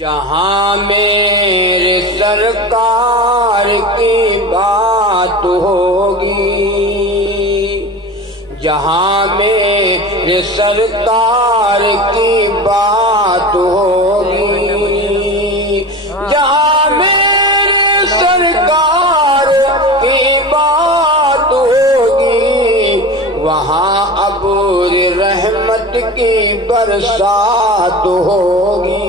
جہاں میرے سرکار کی بات ہوگی، جہاں میرے سرکار کی بات ہوگی، جہاں میرے سرکار کی بات ہوگی، وہاں ابر رحمت کی برسات ہوگی،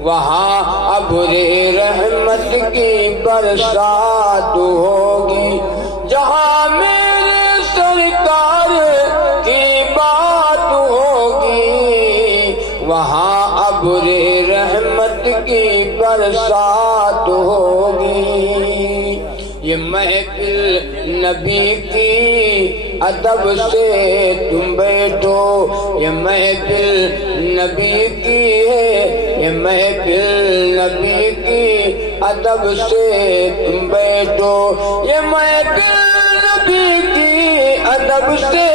وہاں ابر رحمت کی برسات ہوگی، جہاں میرے سرکار کی بات ہوگی، وہاں ابر رحمت کی برسات ہوگی۔ یہ محفل نبی کی ادب سے تم بیٹھو، یہ محفل نبی کی ہے، یہ محفل نبی کی ادب سے تم بیٹھو، یہ محفل نبی کی ادب سے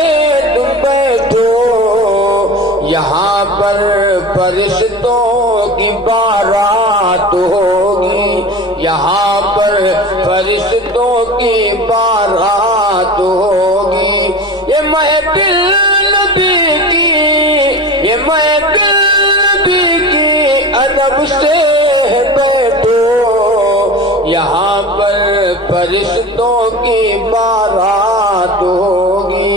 تم بیٹھو، یہاں پر فرشتوں کی بارات ہوگی، یہاں پر فرشتوں کی بارات ہوگی، یہ محفل نبی کی، یہ محفل نبی کی ادب سے بیٹھو، یہاں پر فرشتوں کی بارات ہوگی،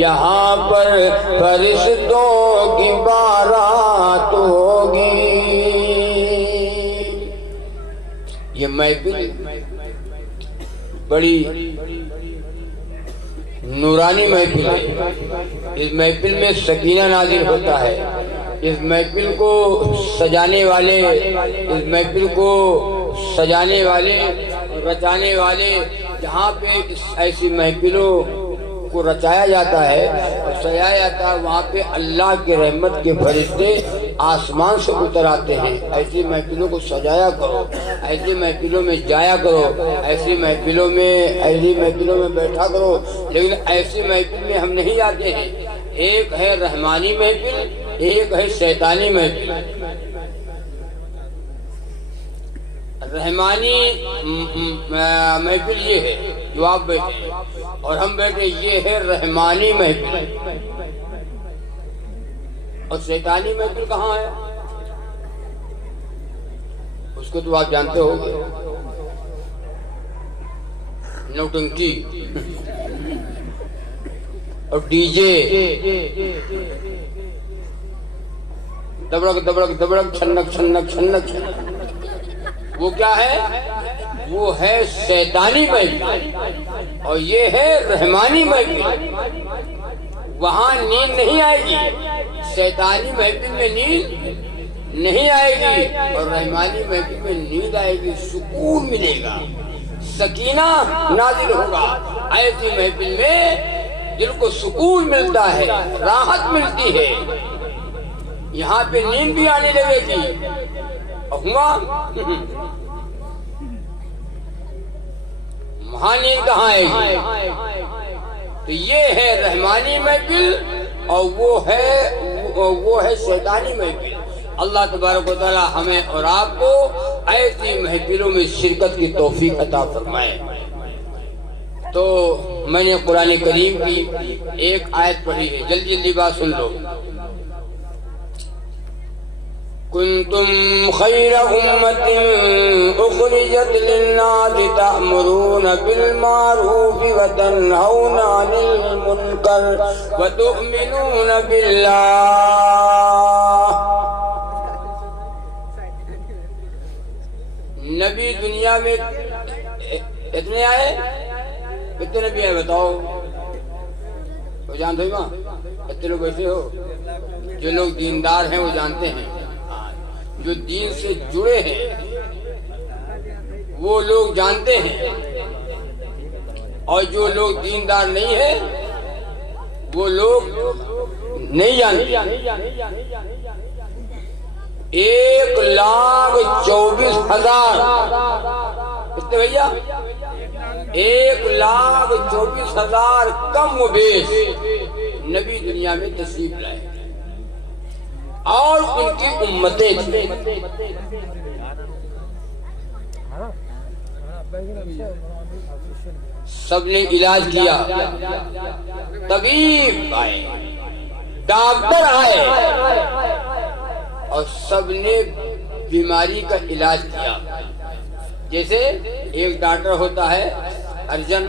یہاں پر فرشتوں کی بارات ہوگی۔ یہ محفل بڑی نورانی محفل ہے، اس محفل میں سکینہ نازل ہوتا ہے، اس محفل کو سجانے والے، اس محفل کو سجانے والے، رچانے والے، جہاں پہ ایسی محفلوں کو رچایا جاتا ہے اور سجایا جاتا ہے، وہاں پہ اللہ کے رحمت کے فرشتے آسمان سے اتر آتے ہیں۔ ایسی محفلوں کو سجایا کرو، ایسی محفلوں میں جایا کرو، ایسی محفلوں میں بیٹھا کرو، لیکن ایسی محفل میں ہم نہیں جاتے ہیں۔ ایک ہے رحمانی محفل، ایک ہے شیطانی محفل۔ رحمانی محفل یہ ہے جو آپ بیٹھے اور ہم بیٹھے، یہ ہے رحمانی محفل، اور شیطانی محفل کہاں ہے اس کو تو آپ جانتے ہو گے، نوٹنکی اور ڈی جے، دبڑک دبڑک دبڑک، چھنک چھنک چھنک چھنک، وہ کیا ہے؟ وہ ہے شیطانی محفل، اور یہ ہے رحمانی محفل۔ وہاں نیند نہیں آئے گی، شیطانی محفل میں نیند نہیں آئے گی، اور رحمانی محفل میں نیند آئے گی، سکون ملے گا، سکینہ نازل ہوگا۔ ایسی محفل میں دل کو سکون ملتا ہے، راحت ملتی ہے، یہاں پہ نیند بھی آنے لگے گی، وہاں نیند کہاں آئے گی؟ تو یہ ہے رحمانی محفل، اور وہ ہے شیطانی محفل۔ اللہ تبارک و تعالی ہمیں اور آپ کو ایسی محفلوں میں شرکت کی توفیق عطا فرمائے۔ تو میں نے قرآن کریم کی ایک آیت پڑھی ہے، جلدی جلدی بات سن لو۔ کنتم خیر امت اخرجت للناس تأمرون بالمعروف وتنہون عن المنکر وتؤمنون باللہ۔ نبی دنیا میں اتنے آئے، کتنے نبی آئے بتاؤ؟ وہ جانتے ہو ماں، اتنے لوگ ایسے ہو جو لوگ دیندار ہیں وہ جانتے ہیں، جو دین سے جڑے ہیں وہ لوگ جانتے ہیں، اور جو لوگ دیندار نہیں ہیں وہ لوگ نہیں جانتے۔ 1,24,000 کتنے بھیا؟ 1,24,000 کم و بیش نبی دنیا میں تشریف لائے۔ اور ان کی امتیں تھیں. سب نے علاج کیا. طبیب آئے, ڈاکٹر آئے, اور سب نے بیماری کا علاج کیا. جیسے ایک ڈاکٹر ہوتا ہے ارجن,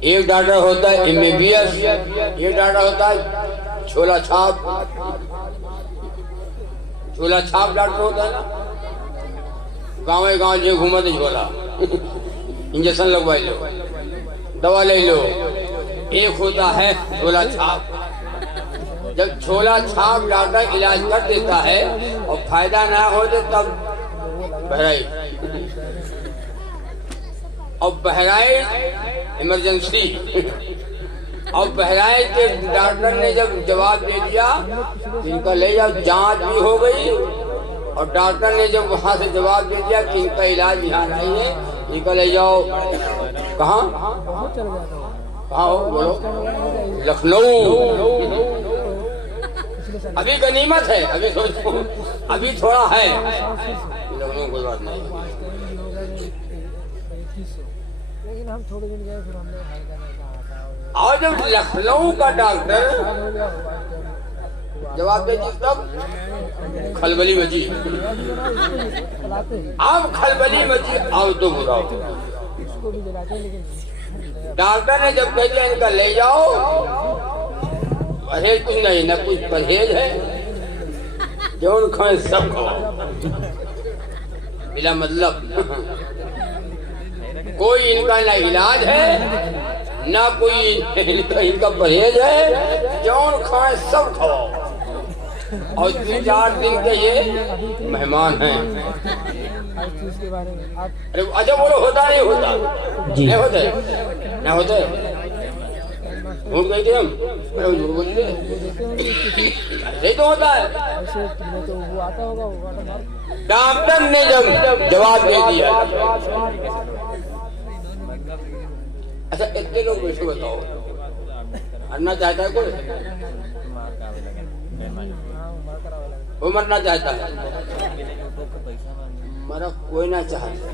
ایک ڈاکٹر ہوتا ہے MBBS, ایک ڈاکٹر ہوتا ہے چھولا چھاپ. چھولا چھاپ ڈاکٹر ہوتا ہے نا, گاؤں جو گھومتے جھولا, انجیکشن لگوائی لو, دوا لے لو. ایک ہوتا ہے چھولا چھاپ. جب چھولا چھاپ ڈاکٹر علاج کر دیتا ہے اور فائدہ نہ ہو تو تب بہرائش. اور بہرائش ایمرجنسی. اور بہرائش کے ڈاکٹر نے جب جواب دے دیا ان کا لے جاؤ, جانچ بھی ہو گئی, اور ڈاکٹر نے جب وہاں سے جواب دے دیا کہ ان کا علاج یہاں نہیں ہے, ان کا لے جاؤ کہاں ہو بولو, لکھنؤ. ابھی غنیمت ہے, ابھی سوچو, ابھی تھوڑا ہے لکھنؤ, کوئی بات نہیں. اور جب لکھنؤ کا ڈاکٹر جواب دے دی تب کھلبلی مچی. اب کھلبلی مچی, اب تو بتاؤ. ڈاکٹر نے جب کہہ دیا ان کا لے جاؤ, پرہیز کچھ نہیں, نہ کچھ پرہیز ہے, جو کھائے سب کھاؤ بلا مطلب. کوئی ان کا نہ علاج ہے نہ کوئی ان کا پرہیز ہے, جون کھائے سب کھاؤ. اور 3-4 دن کے یہ مہمان ہیں. اچھا بولو, ہوتا نہیں ہوتا؟ نہیں ہوتے, نہ ہوتے. جھوٹ کہتے ہم, ایسے تو ہوتا ہے. ڈاکٹر نے جب جواب دے دیا. اچھا اتنے لوگ مجھ کو بتاؤ, مرنا چاہتا ہے کوئی؟ وہ مرنا چاہتا ہے, مرا کوئی نہ چاہتا.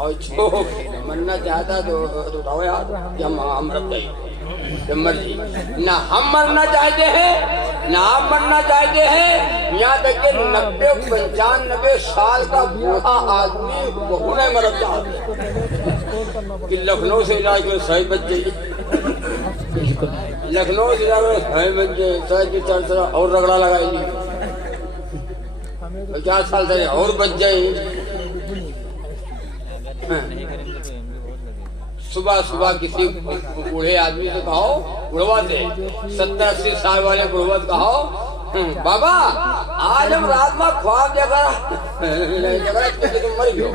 اور جو مرنا چاہتا تو اٹھاؤ یار کہ ہم رب جائیں, جب مرضی. نہ ہم مرنا چاہتے ہیں نہ آپ مرنا چاہتے ہیں. یہاں تک کہ 90-95 سال کا بوڑھا آدمی بہو نہیں مرد چاہتے کہ لکھنؤ سے علاج میں 100 بچ جائیے. لکھنؤ سے علاج میں 100 بچ جائے, 100 کی 4 سال اور رگڑا لگائیے, 50 سال سے اور بچ جائے. صبح صبح کسی بوڑھے آدمی سے کہو, بڑھوا سے 70-80 سال والے بڑھوا سے کہو, بابا آج ہم رات میں خواب دیکھا تم مر گئے.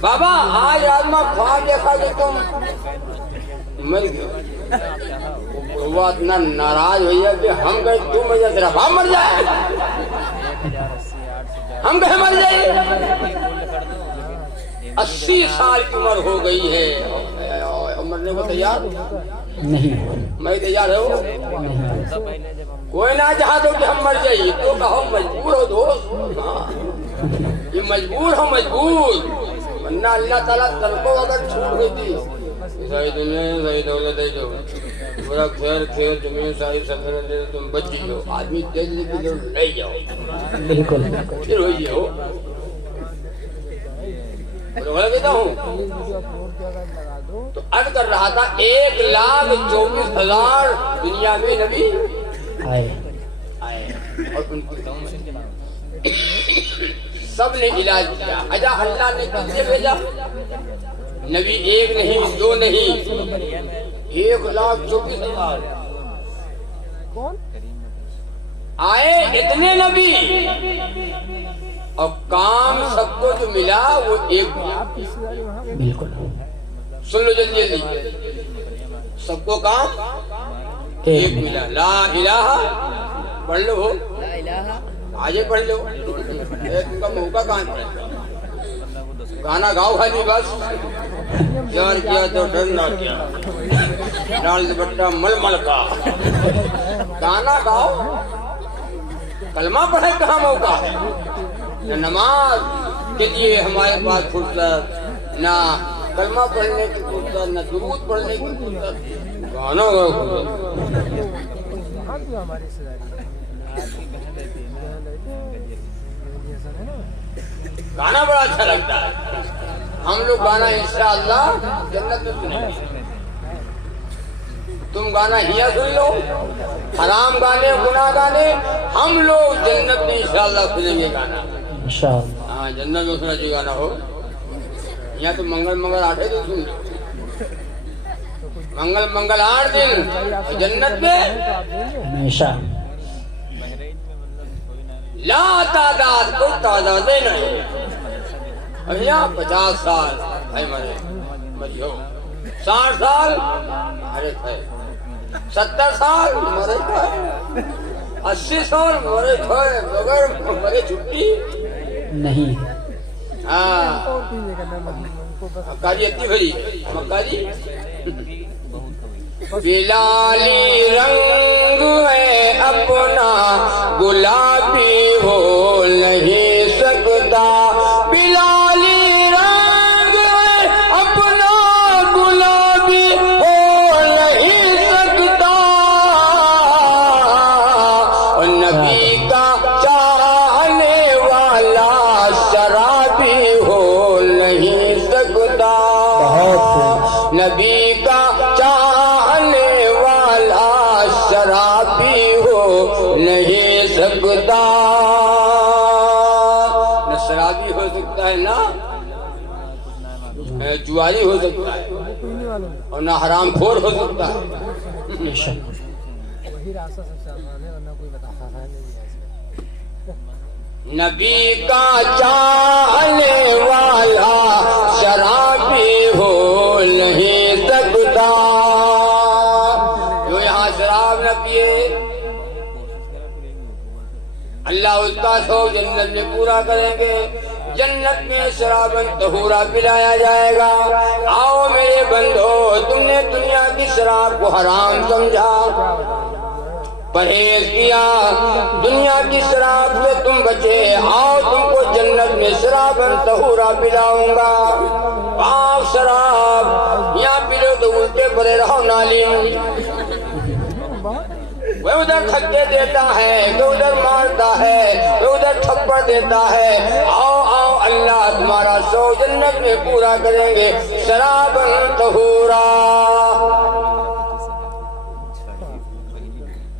بابا آج رات میں خواب دیکھا کہ تم مر گئے. بڑھوا اتنا ناراض ہوئی کہ ہم کہیں تم مر جائے, تیرا باپ مر جائے, ہم کہیں مر جائے. 80 سال کی عمر ہو گئی ہے, مرنے کو تیار نہیں. میں تیار ہے وہ, کوئی نہ چاہتا کہ ہم مر جائیے تو کہو مجبور ہو دوست. یہ مجبور ہو, مجبور, ورنہ اللہ تعالیٰ تلکو اگر چھوڑ گئی تھی صحیح دنیا صحیح دولت ہے جو پورا خیر زمین ساری سلطنت دے تم بچ جاؤ. آدمی دے دے لے جاؤ, بالکل پھر ہوئی ہو. کہتا ہوں تو عرض کر رہا تھا 1,24,000 دنیا میں نبی آئے, اور ان کی سب نے علاج کیا. اجا اللہ نے کسے بھیجا؟ نبی ایک نہیں, 2 نہیں, 1,24,000 آئے. اتنے نبی اور کام سب کو جو ملا وہ ایک ملا. بالکل سن لو جلدی جلدی, سب کو کام ایک ملا. لا الہ پڑھ لو, آج پڑھ لو, ایک کا موقع کہاں پڑھے, گانا گاؤ خالی بس. پیار کیا تو ڈر نہ کیا. لال دوپٹہ ململ کا گانا گاؤ کلمہ پڑھے کہاں موقع ہے نہ نماز کے لیے ہمارے پاس فرصت نہ کلمہ پڑھنے کی فرصت نہ درود پڑھنے کی فرصت گانا گاؤ گانا بڑا اچھا لگتا ہے ہم لوگ گانا انشاءاللہ جنت میں سنیں گے تم گانا ہیا سن لو حرام گانے گناہ گانے ہم لوگ جنت میں انشاءاللہ سنیں گے گانا ہاں جنت میں سنا چاہیے گانا ہو یہاں تو منگل 8 دن سن لو منگل 8 دن جنت میں لا تعداد کوئی تعداد نہیں یہاں 50 سال ہے مرے مریو 60 سال مرے تھے 70 سال مرے تھے 80 سال مرے تھے مگر مرے چھٹی نہیں ہاں مکاری اتنی بھری مکاری بلالی رنگ ہے اپنا گلابی ہو نہیں سکتا بلالی رنگ ہے اپنا گلابی ہو نہیں سکتا اور نبی کا چاہنے والا شرابی ہو نہیں سکتا نبی کا چاہنے والا شرابی ہو نہیں سکتا نہ شرابی ہو سکتا ہے نہ جواری ہو سکتا ہے اور نہ حرام خور ہو سکتا ہے نبی کا چاہنے والا شرابی ہو نہیں سکتا جو یہاں شراب نہ پیے اللہ اس کا شوق جنت میں پورا کریں گے جنت میں شرابن طہورا پلایا جائے گا آؤ میرے بندو تم نے دنیا کی شراب کو حرام سمجھا پرہیز کیا دنیا کی شراب سے تم بچے آؤ تم کو جنت میں شرابن طہورا پلاؤں گا پاک شراب یہاں پیلو تو الٹے پڑے رہو نالی وہ ادھر تھکے دیتا ہے وہ ادھر مارتا ہے وہ ادھر تھپڑ دیتا ہے آؤ آؤ اللہ تمہارا شوق جنت میں پورا کریں گے شرابن طہورا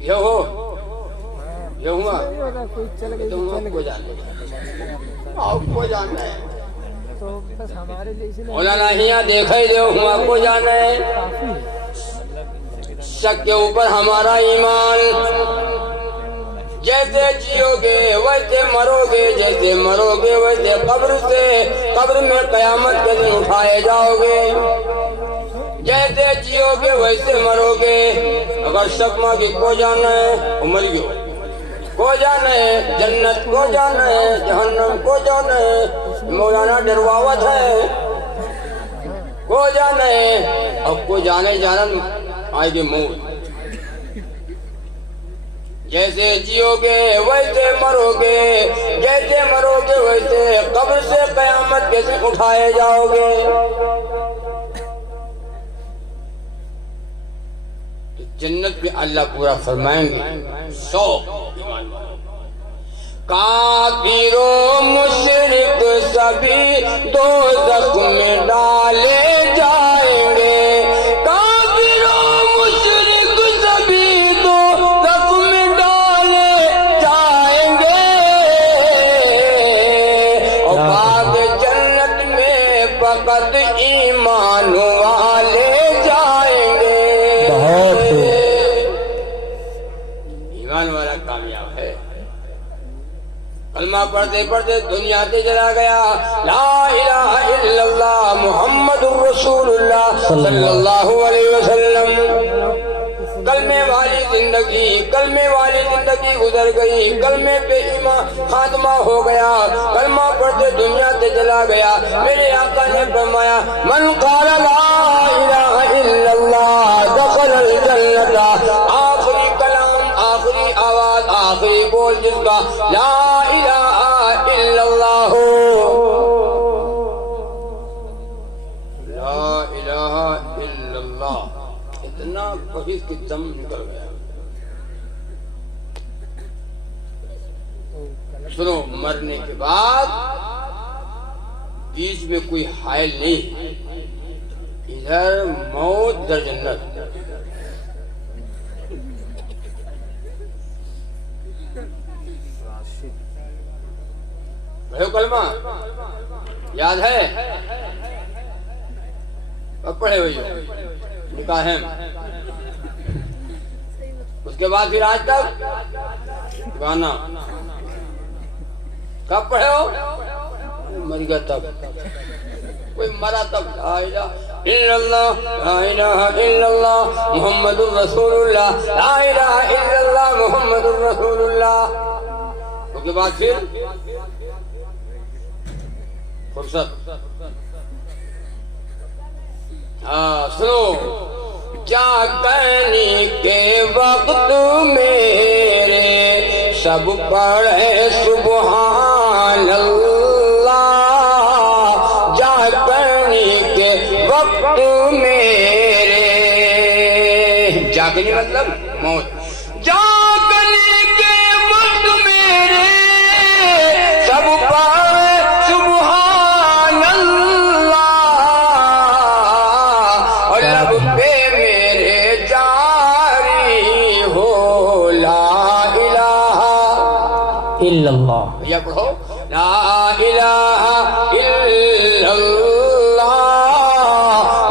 یہ ہو یہ ہوا آپ کو جاننا ہے مولانا ہیاں دیکھا ہی جو ہوا کو جانا ہے شک کے اوپر ہمارا ایمان جیسے جیو گے ویسے مرو گے جیسے مرو گے ویسے قبر میں قیامت کے دن اٹھائے جاؤ گے جیسے جیو گے ویسے مرو گے اگر شک ماں کی کو جانا ہے مر گئے کو جانا ہے جنت کو جانا ہے جہنم کو جانا ہے مولانا ڈرواوت ہے کو جانا ہے اب کو جانے جانا آئے گے موت جیسے جیو گے ویسے مرو گے جیسے مرو گے ویسے قبر سے قیامت کے دن اٹھائے جاؤ گے تو جنت میں اللہ پورا فرمائیں گے شوق کافر و مشرک سبھی دوزخ میں ڈالے جائیں گے کافر و مشرک سبھی دوزخ میں ڈالے جائیں گے اور باغ جنت میں فقط ایمان والے جائیں گے ایمان والا کامیاب ہے کلمہ پڑھتے پڑھتے دنیا سے چلا گیا لا الہ الا اللہ محمد رسول اللہ صلی اللہ علیہ وسلم کلمے والی زندگی گزر گئی کلمے پہ ایمان خاتمہ ہو گیا کلمہ پڑھتے دنیا سے چلا گیا میرے آقا نے فرمایا من قال لا الہ الا اللہ دخل آخری بول جس کا لا الہ الا اللہ ہو. لا الہ الا اللہ. اتنا کبھی کی دم نکل گیا. سنو، مرنے کے بعد بیچ میں کوئی حائل نہیں، ادھر موت در جنت. پڑھو کلمہ یاد ہے؟ کب پڑھے ہوئی نکاح ہے؟ اس کے بعد پھر آج تک گانا کب پڑھے ہو؟ مر گیا تب، کوئی مرا تب. لا الہ الا اللہ، لا الہ الا اللہ محمد الرسول اللہ، لا الہ الا اللہ محمد الرسول اللہ. اس کے بعد پھر فرصت. سنو، کیا کہنے کے وقت میرے سب پڑھے سبحان اللہ. جا کرنے کے وقت میرے، جاگنے مطلب موت. جاگنے کے وقت میرے سب پڑھے سبحان اللہ. اور لب پہ میرے جاری ہو لا الہ الا اللہ. یا پڑھو لا الہ الا اللہ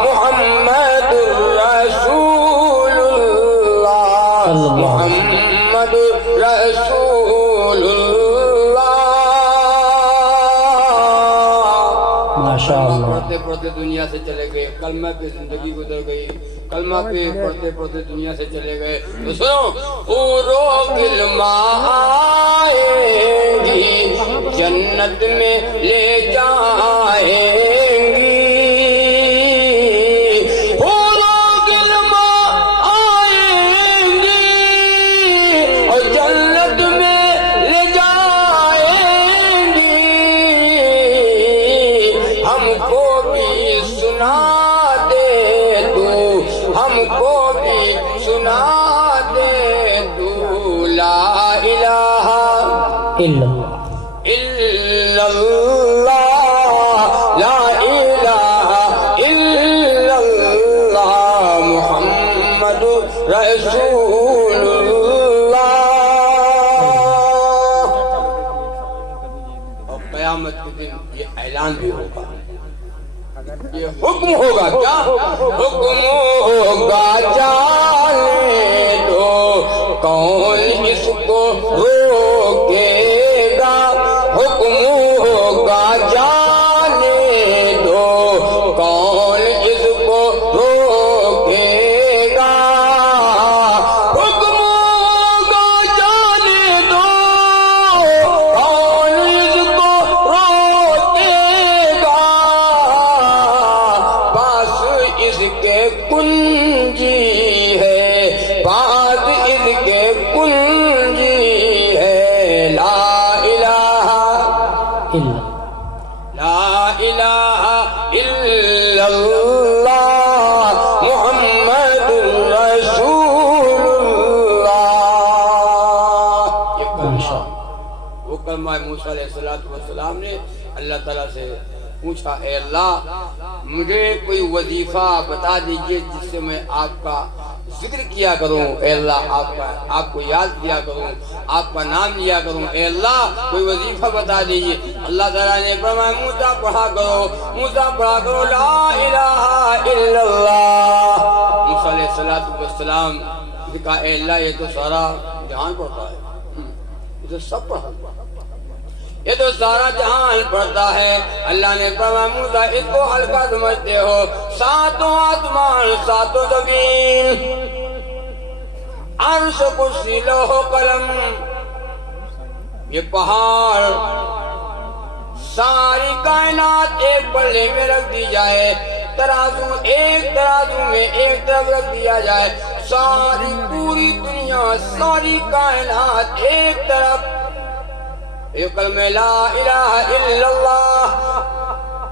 محمد رسول اللہ، محمد رسول اللہ. ماشاءاللہ. پڑھتے پڑھتے دنیا سے چلے گئے، کلمہ پہ زندگی گزر گئی، کلمہ پہ پڑھتے پڑھتے دنیا سے چلے گئے. تو سنو، پورو کلمہ آئیں گی جنت میں لے جائیں گی. پورو کلمہ آئیں گی اور جنت میں لے جائیں گی. ہم کو بھی سنا دے تو، ہم کو بھی سنا دے تو لا الہ الا اللہ الا اللہ، لا الہ الا اللہ محمد رسول اللہ. اور قیامت کے دن یہ اعلان بھی ہوگا، یہ حکم ہوگا. کیا حکم ہوگا؟ جانے دو کون اس کو روکے گا. حکم ہوگا جانے دو کون اس کو روکے گا. حکم ہوگا جانے دو کون اس کو روکے گا. پاس اس کے کنجی ہے، پاس اس کے کنجی ہے لا الہ الا لا الہ الا اللہ محمد رسول اللہ. یہ کلمہ، وہ کلمہ موسیٰ علیہ السلام نے اللہ تعالیٰ سے پوچھا، اے اللہ مجھے کوئی وظیفہ بتا دیجئے جس سے میں آپ کا ذکر کیا کروں. اے اللہ آپ کو یاد کیا کروں، آپ کا نام لیا کروں. اے اللہ کوئی وظیفہ بتا دیجئے. اللہ تعالیٰ نے فرمایا موسیٰ پڑھا کرو، موسیٰ پڑھا کرو لا الہ الا اللہ. موسیٰ علیہ السلام نے کہا اے اللہ یہ تو سارا جہان پڑھتا ہے، یہ تو سب پڑھا، یہ تو سارا جہان پڑھتا ہے. اللہ نے فرمایا موسیٰ اس کو ہلکا سمجھتے ہو، ساتوں آسمان، ساتوں زمین، عرش کرسی لوح قلم، یہ پہاڑ، ساری کائنات ایک پلے میں رکھ دی جائے، ترازو ایک ترازو میں ایک طرف رکھ دیا جائے، ساری پوری دنیا دنیا ساری کائنات ایک طرف، ایک کلمہ لا الہ الا اللہ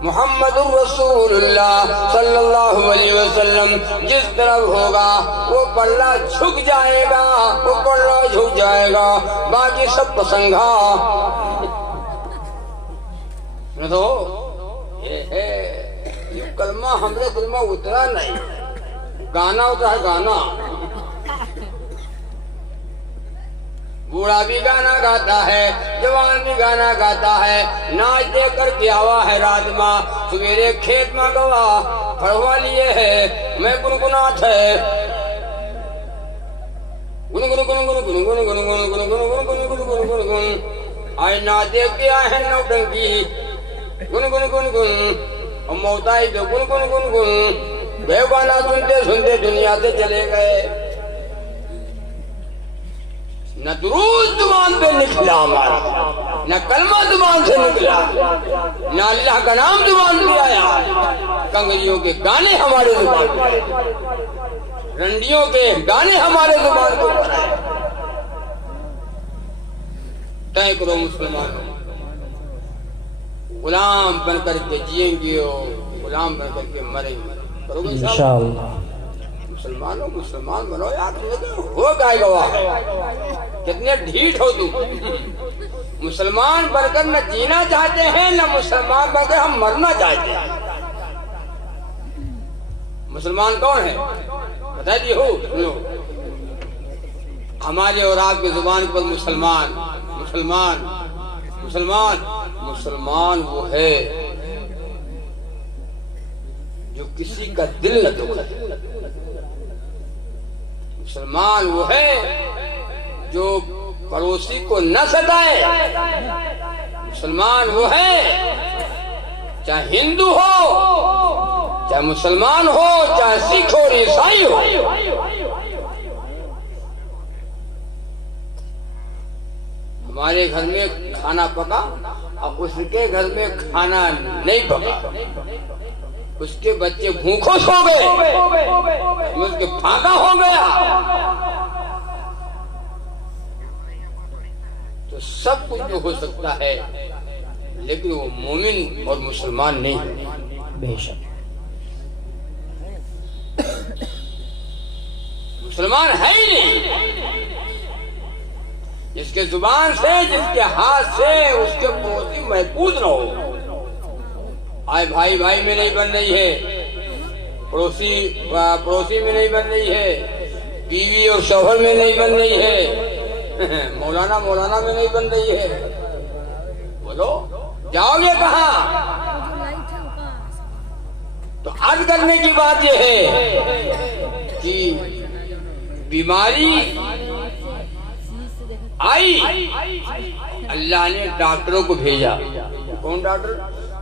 محمد الرسول اللہ صلی اللہ علیہ وسلم جس طرف ہوگا وہ پلہ جھک جائے گا، وہ پلہ جھک جائے گا، باقی سب پسنگا نہ تو یہ ہے یہ کلمہ ہمارے دل میں اترا نہیں، گانا ہوتا ہے گانا، بوڑھا بھی گانا گاتا ہے، جوان بھی گانا گاتا ہے، ناچ دے کر کے آوا ہے رات ماں، سویرے کھیت میں گوا پڑھوا لیے ہے میں گنگنات ہے، گن گن گن گن گن گن گن گن گن گن گن گن گن آئے نہ دیکھ کے آئے ہیں نوٹنکی گن گن گن گن اور موتائی تو گن گن گن گن بے گانا سنتے سنتے دنیا سے چلے گئے، نہ درود زبان پہ نکلا ہمارا، نہ کلمہ زبان سے نکلا، نہ اللہ کا نام زبان پہ آیا، کنگریوں کے گانے ہمارے زبان پہ آئے، رنڈیوں کے گانے ہمارے زبان پہ آئے۔ طے کرو مسلمانوں، غلام بن کر کے جئیں گے اور غلام بن کر کے مریں گے، کرو گے انشاءاللہ۔ مسلمانوں مسلمان بنو یار، ہو گائے گوا کتنے ڈھیٹ ہو تم، مسلمان بن کر نہ جینا چاہتے ہیں نہ مسلمان بن کر ہم مرنا چاہتے ہیں۔ مسلمان کون ہے بتا دی ہو سنو، ہمارے اور آپ کی زبان پر مسلمان مسلمان مسلمان مسلمان وہ ہے جو کسی کا دل نہ دکھائے، مسلمان وہ ہے جو پڑوسی کو نہ ستائے، مسلمان وہ ہے چاہے ہندو ہو چاہے مسلمان ہو چاہے سکھ ہو عیسائی ہو۔ ہمارے گھر میں کھانا پکا اور اس کے گھر میں کھانا نہیں پکا، اس کے بچے بھوکھوں سو گئے، اس کے پھاکا ہو گیا، تو سب کچھ جو ہو سکتا ہے لیکن وہ مومن اور مسلمان نہیں ہے۔ بے شک مسلمان ہے ہی نہیں، جس کے زبان سے جس کے ہاتھ سے اس کے پڑوسی محفوظ نہ ہو۔ آئے بھائی بھائی میں نہیں بن رہی ہے، پڑوسی پڑوسی میں نہیں بن رہی ہے، بیوی اور شوہر میں نہیں بن رہی ہے، مولانا مولانا میں نہیں بن رہی ہے، بولو جاؤ گے کہاں؟ تو عرض کرنے کی بات یہ ہے کہ بیماری آئی، اللہ نے ڈاکٹروں کو بھیجا۔ کون ڈاکٹر؟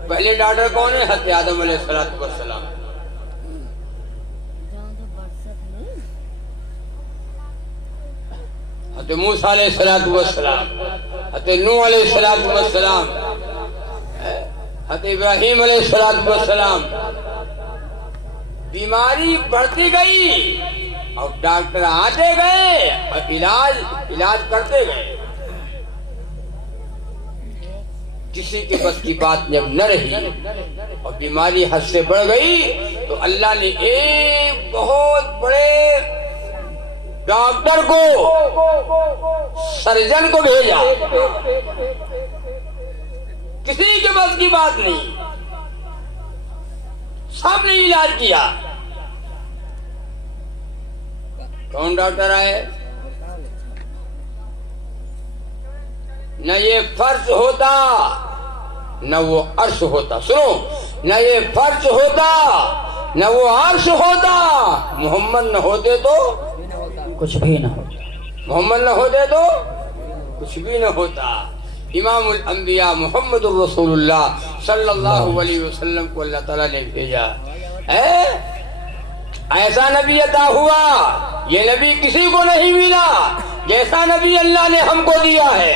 پہلے ڈاکٹر کون ہے؟ حضرت آدم علیہ السلام، حضرت موسیٰ علیہ السلام، حضرت نوح علیہ السلام، حضرت ابراہیم علیہ السلام۔ بیماری بڑھتی گئی اور ڈاکٹر آتے گئے اور علاج کرتے گئے، کسی کے بس کی بات جب نہ رہی اور بیماری حد سے بڑھ گئی تو اللہ نے ایک بہت بڑے ڈاکٹر کو، سرجن کو بھیجا، کسی کے بس کی بات نہیں، سب نے علاج کیا۔ کون ڈاکٹر آئے؟ نہ یہ فرض ہوتا نہ وہ عرش ہوتا، سنو، نہ یہ فرض ہوتا نہ وہ عرش ہوتا، محمد نہ ہوتے تو کچھ بھی نہ ہوتا، محمد نہ ہوتے تو کچھ بھی نہ ہوتا۔ امام الانبیاء محمد الرسول اللہ صلی اللہ علیہ وسلم کو اللہ تعالیٰ نے بھیجا، ایسا نبی عطا ہوا، یہ نبی کسی کو نہیں ملا جیسا نبی اللہ نے ہم کو دیا ہے۔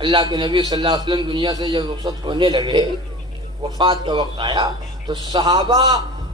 اللہ کے نبی صلی اللہ علیہ وسلم دنیا سے جب رخصت ہونے لگے، وفات کا وقت آیا تو صحابہ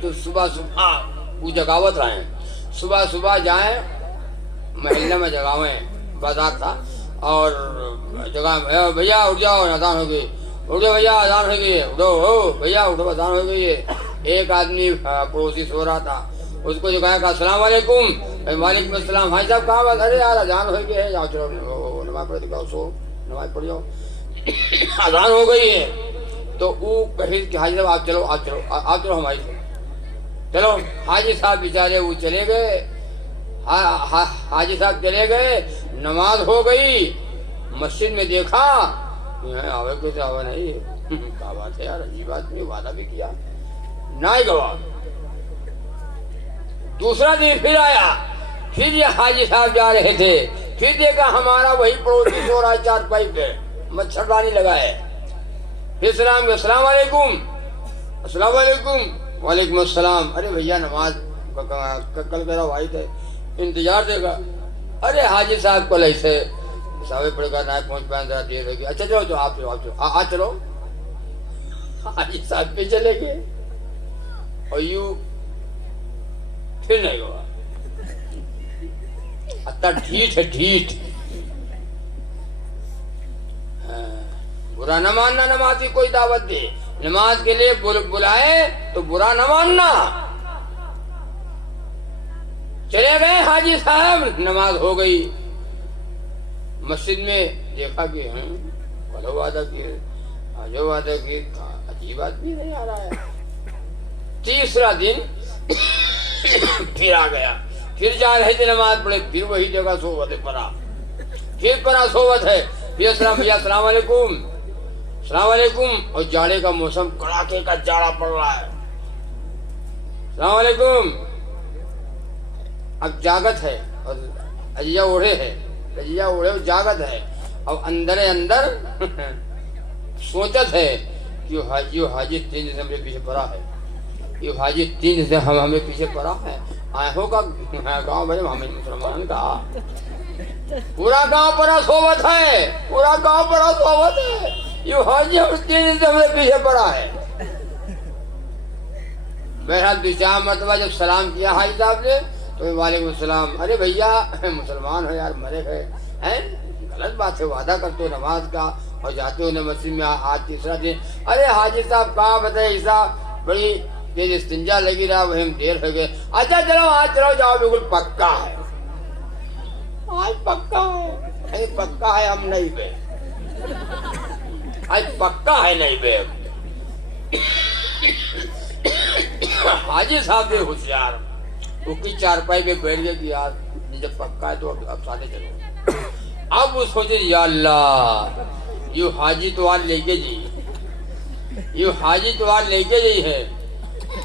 تو صبح صبح وہ جگاوت رہے ہیں، صبح صبح جائیں محلے میں جگاویں، بازار تھا اور جگہ بھیا اٹھ جاؤ اذان ہو گئی، اٹھو بھیا اذان ہو گئی، اٹھو بھیا اٹھو اذان ہو گئی ہے۔ ایک آدمی پڑوسی سو رہا تھا، اس کو جگایا، کہا السلام علیکم۔ وعلیکم السلام۔ حاجی صاحب کہاں بات؟ ارے یار اذان ہو گئی ہے، جاؤ چلو نماز پڑھ کے سو، نماز پڑھ جاؤ، اذان ہو گئی ہے۔ تو وہ کہے کہ حاجی صاحب آپ چلو آپ چلو آپ چلو ہماری چلو۔ حاجی صاحب بیچارے وہ چلے گئے، حاجی صاحب چلے گئے، نماز ہو گئی، مسجد میں دیکھا آوے کیسے آوے نہیں، کیا بات ہے یار، عجیب آدمی، وعدہ بھی کیا نہ ہی گوا۔ دوسرا دن پھر آیا، پھر یہ حاجی صاحب جا رہے تھے، پھر دیکھا ہمارا وہی پڑوسی سو رہا ہے چارپائی پہ، مچھردانی لگا ہے۔ پھر سلام، السلام علیکم، السلام علیکم، وعلیکم السلام۔ ارے بھیا نماز کل میرا بھائی تھے، انتظار دے گا۔ ارے حاجی صاحب کل ایسے ساوے پڑے گا، نہ پہنچ پائے، ذرا دیر ہوگی۔ اچھا چلو تو آپ چلو آپ چلو آج چلو۔ حاجی صاحب پہ چلے گئے اور یوں پھر نہیں ہوا، اتنا ڈھیٹ ہے ڈھیٹ۔ برا نہ ماننا، نماز کی کوئی دعوت دے، نماز کے لیے بلائے تو برا نہ ماننا۔ چلے گئے حاجی صاحب، نماز ہو گئی، مسجد میں دیکھا کہ کلو وعدہ کیے، آجو وعدہ کی، عجیب آدمی نہیں آ رہا ہے۔ تیسرا دن پھر آ گیا، پھر جا رہے تھے نماز پڑھے، پھر وہی جگہ صحبت پڑا، پھر پڑا صحبت ہے، پھر السلام بھیا السلام علیکم، السلام علیکم۔ اور جاڑے کا موسم، کڑاکے کا جاڑا پڑ رہا ہے، السلام علیکم۔ اب جاگت ہے اور اجیا اوڑھے ہے، اجیا اوڑھے جاگت ہے، اب اندر اندر سوچت ہے کہ یہ حاجی تین سے ہمیں پیچھے پڑا ہے، یہ حاجی تین سے ہمیں پیچھے پڑا ہے، آئے کا گاؤں بھائی ہمیں مسلمان کا پورا گاؤں پڑا صحبت ہے، پورا گاؤں پڑا صحبت ہے، یہ حاجی ہم تین سے ہمیں پیچھے پڑا ہے۔ بہرحال دو چار مرتبہ جب سلام کیا حاجی صاحب نے تو وعلیکم السلام۔ ارے بھیا مسلمان ہو یار، مرے ہیں، غلط بات ہے، وعدہ کرتے ہو نماز کا اور جاتے ہو مسجد میں، آج تیسرا دن۔ ارے حاجی صاحب کہاں بتائے، ایسا بڑی تیز استنجا لگی رہا، وہی دیر ہو گئے۔ اچھا چلو آج چلو جاؤ، بالکل پکا ہے، آج پکا ہے، پکا ہے، ہم نہیں بے، آج پکا ہے نہیں بے۔ حاجی صاحب نے ہوشیار وہ کی چارپائی پہ بیٹھ گئے کہ یار جب پکا ہے تو اب ساتھ چلو۔ اب وہ سوچے یا اللہ یہ حاجی تو آج لے کے جی، یہ حاجی تو آج لے کے جی ہے،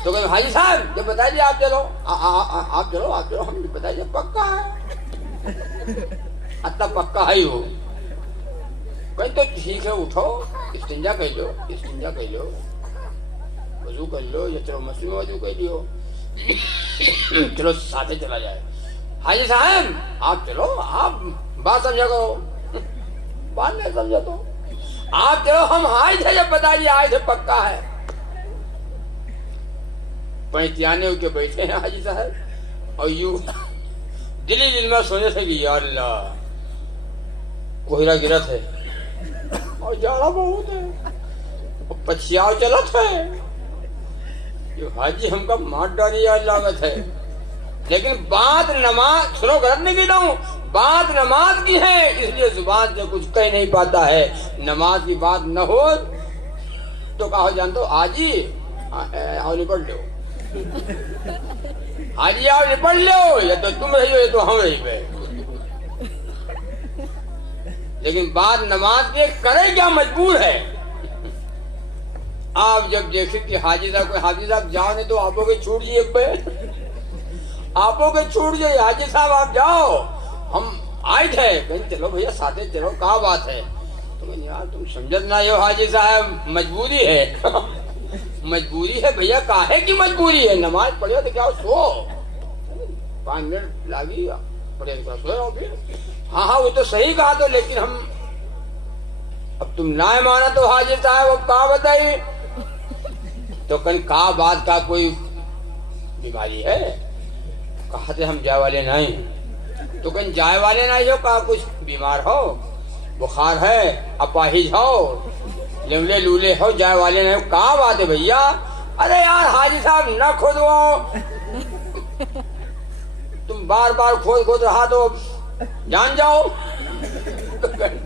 تو کہ حاجی صاحب جب بتائیے آپ چلو، آپ چلو آپ چلو، ہم بتائیے پکا ہے، اتنا پکا ہے وہ۔ کہیں تو ٹھیک ہے اٹھو، استنجا کر لو، استنجا کر لو، وضو کر لو، یا چلو مسجد میں وضو کر لیو، چلو ساتھ چلا جائے۔ حاجی صاحب آپ چلو، آپ بات سمجھا کرو، بات نہیں سمجھا تو آپ چلو، ہم آئے تھے جب بتائیے آئے تھے پکا ہے۔ پینتیانے ہو کے بیٹھے ہیں حاجی صاحب اور یوں دلی دل میں سونے سے کہ یا اللہ کوہرا گرت ہے اور جاڑا بہت ہے اور پچھیاؤ چلت ہے، یہ حاجی ہم کا مار ڈالی یا لاغت ہے۔ لیکن بات نماز، سنو غلط نہیں کہتا ہوں، بات نماز کی ہے، اس لیے زبان سے کچھ کہہ نہیں پاتا ہے۔ نماز کی بات نہ ہو تو کہا جانتا ہو حاجی آؤ نپٹ لو، حاجی آؤ نپٹ لو، یا تو تم رہی ہو یا تو ہم رہی گئے۔ لیکن بات نماز کے کرے کیا مجبور ہے۔ آپ جب دیکھیں کہ حاجی صاحب کوئی حاجی صاحب جاؤ نہیں تو آپوں کے چھوٹ جائیے پہ، آپوں کے چھوٹ جائیے، حاجی صاحب آپ جاؤ، ہم آئے تھے، کہیں چلو بھیا ساتھے چلو، کہاں بات ہے؟ تو کہیں یار تم سمجھت نہ ہو حاجی صاحب، مجبوری ہے، مجبوری ہے بھیا، کاہے کی مجبوری ہے؟ نماز پڑھو تو کیا سو 5 منٹ لگی پڑھے سو پھر۔ ہاں ہاں وہ تو صحیح کہا تو، لیکن ہم اب تم نہ مانا تو حاجی صاحب اب کہاں بتائیے، تو کن کا بات کا کوئی بیماری ہے؟ کہا تھے ہم جائے والے نہیں، تو کن جائے والے نہیں ہو، کہا کچھ بیمار ہو، بخار ہے، اپاہج ہو، لولے لولے ہو، جائے والے نہیں ہو، کہاں بات ہے بھیا؟ ارے یار حاجی صاحب نہ کھودواؤ، تم بار بار کھود رہا تو جان جاؤ۔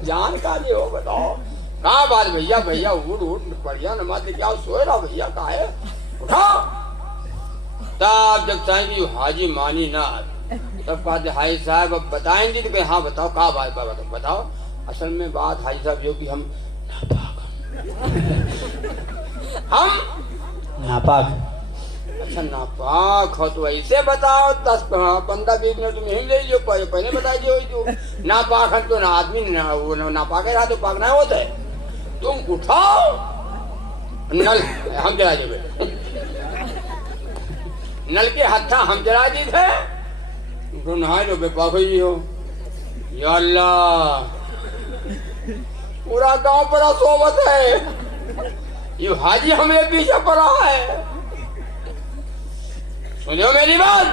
جان کا نہیں ہو بتاؤ کہاں بات بھیا؟ بھیا اٹھ بڑھیا نماز کیا سوئے رہا بھیا، کہاں ہے اٹھا؟ تب جب چاہیں گی حاجی مانی نہ تب کہتے حاجی صاحب اب بتائیں گے، تو کہ ہاں بتاؤ کہاں بات بتاؤ۔ اصل میں بات حاجی صاحب جو کہ ہم ناپاک۔ اچھا ناپاک ہو تو ایسے بتاؤ، 10-15-20 منٹ تم یہیں لے لیو، پہلے بتائی جو تو ناپاک ہے تو آدمی ناپاک رہا تو پاک نہ ہوتا ہے۔ تم اٹھاؤ نل ہم چلا جو نل کے ہتھا ہم چلا دی تھے، تو نہائے جو بے پاک ہوئی ہو۔ یا اللہ پورا گاؤں پڑا صحبت ہے، یہ حاجی ہمیں پیچھے پڑا ہے۔ سنو میری بات،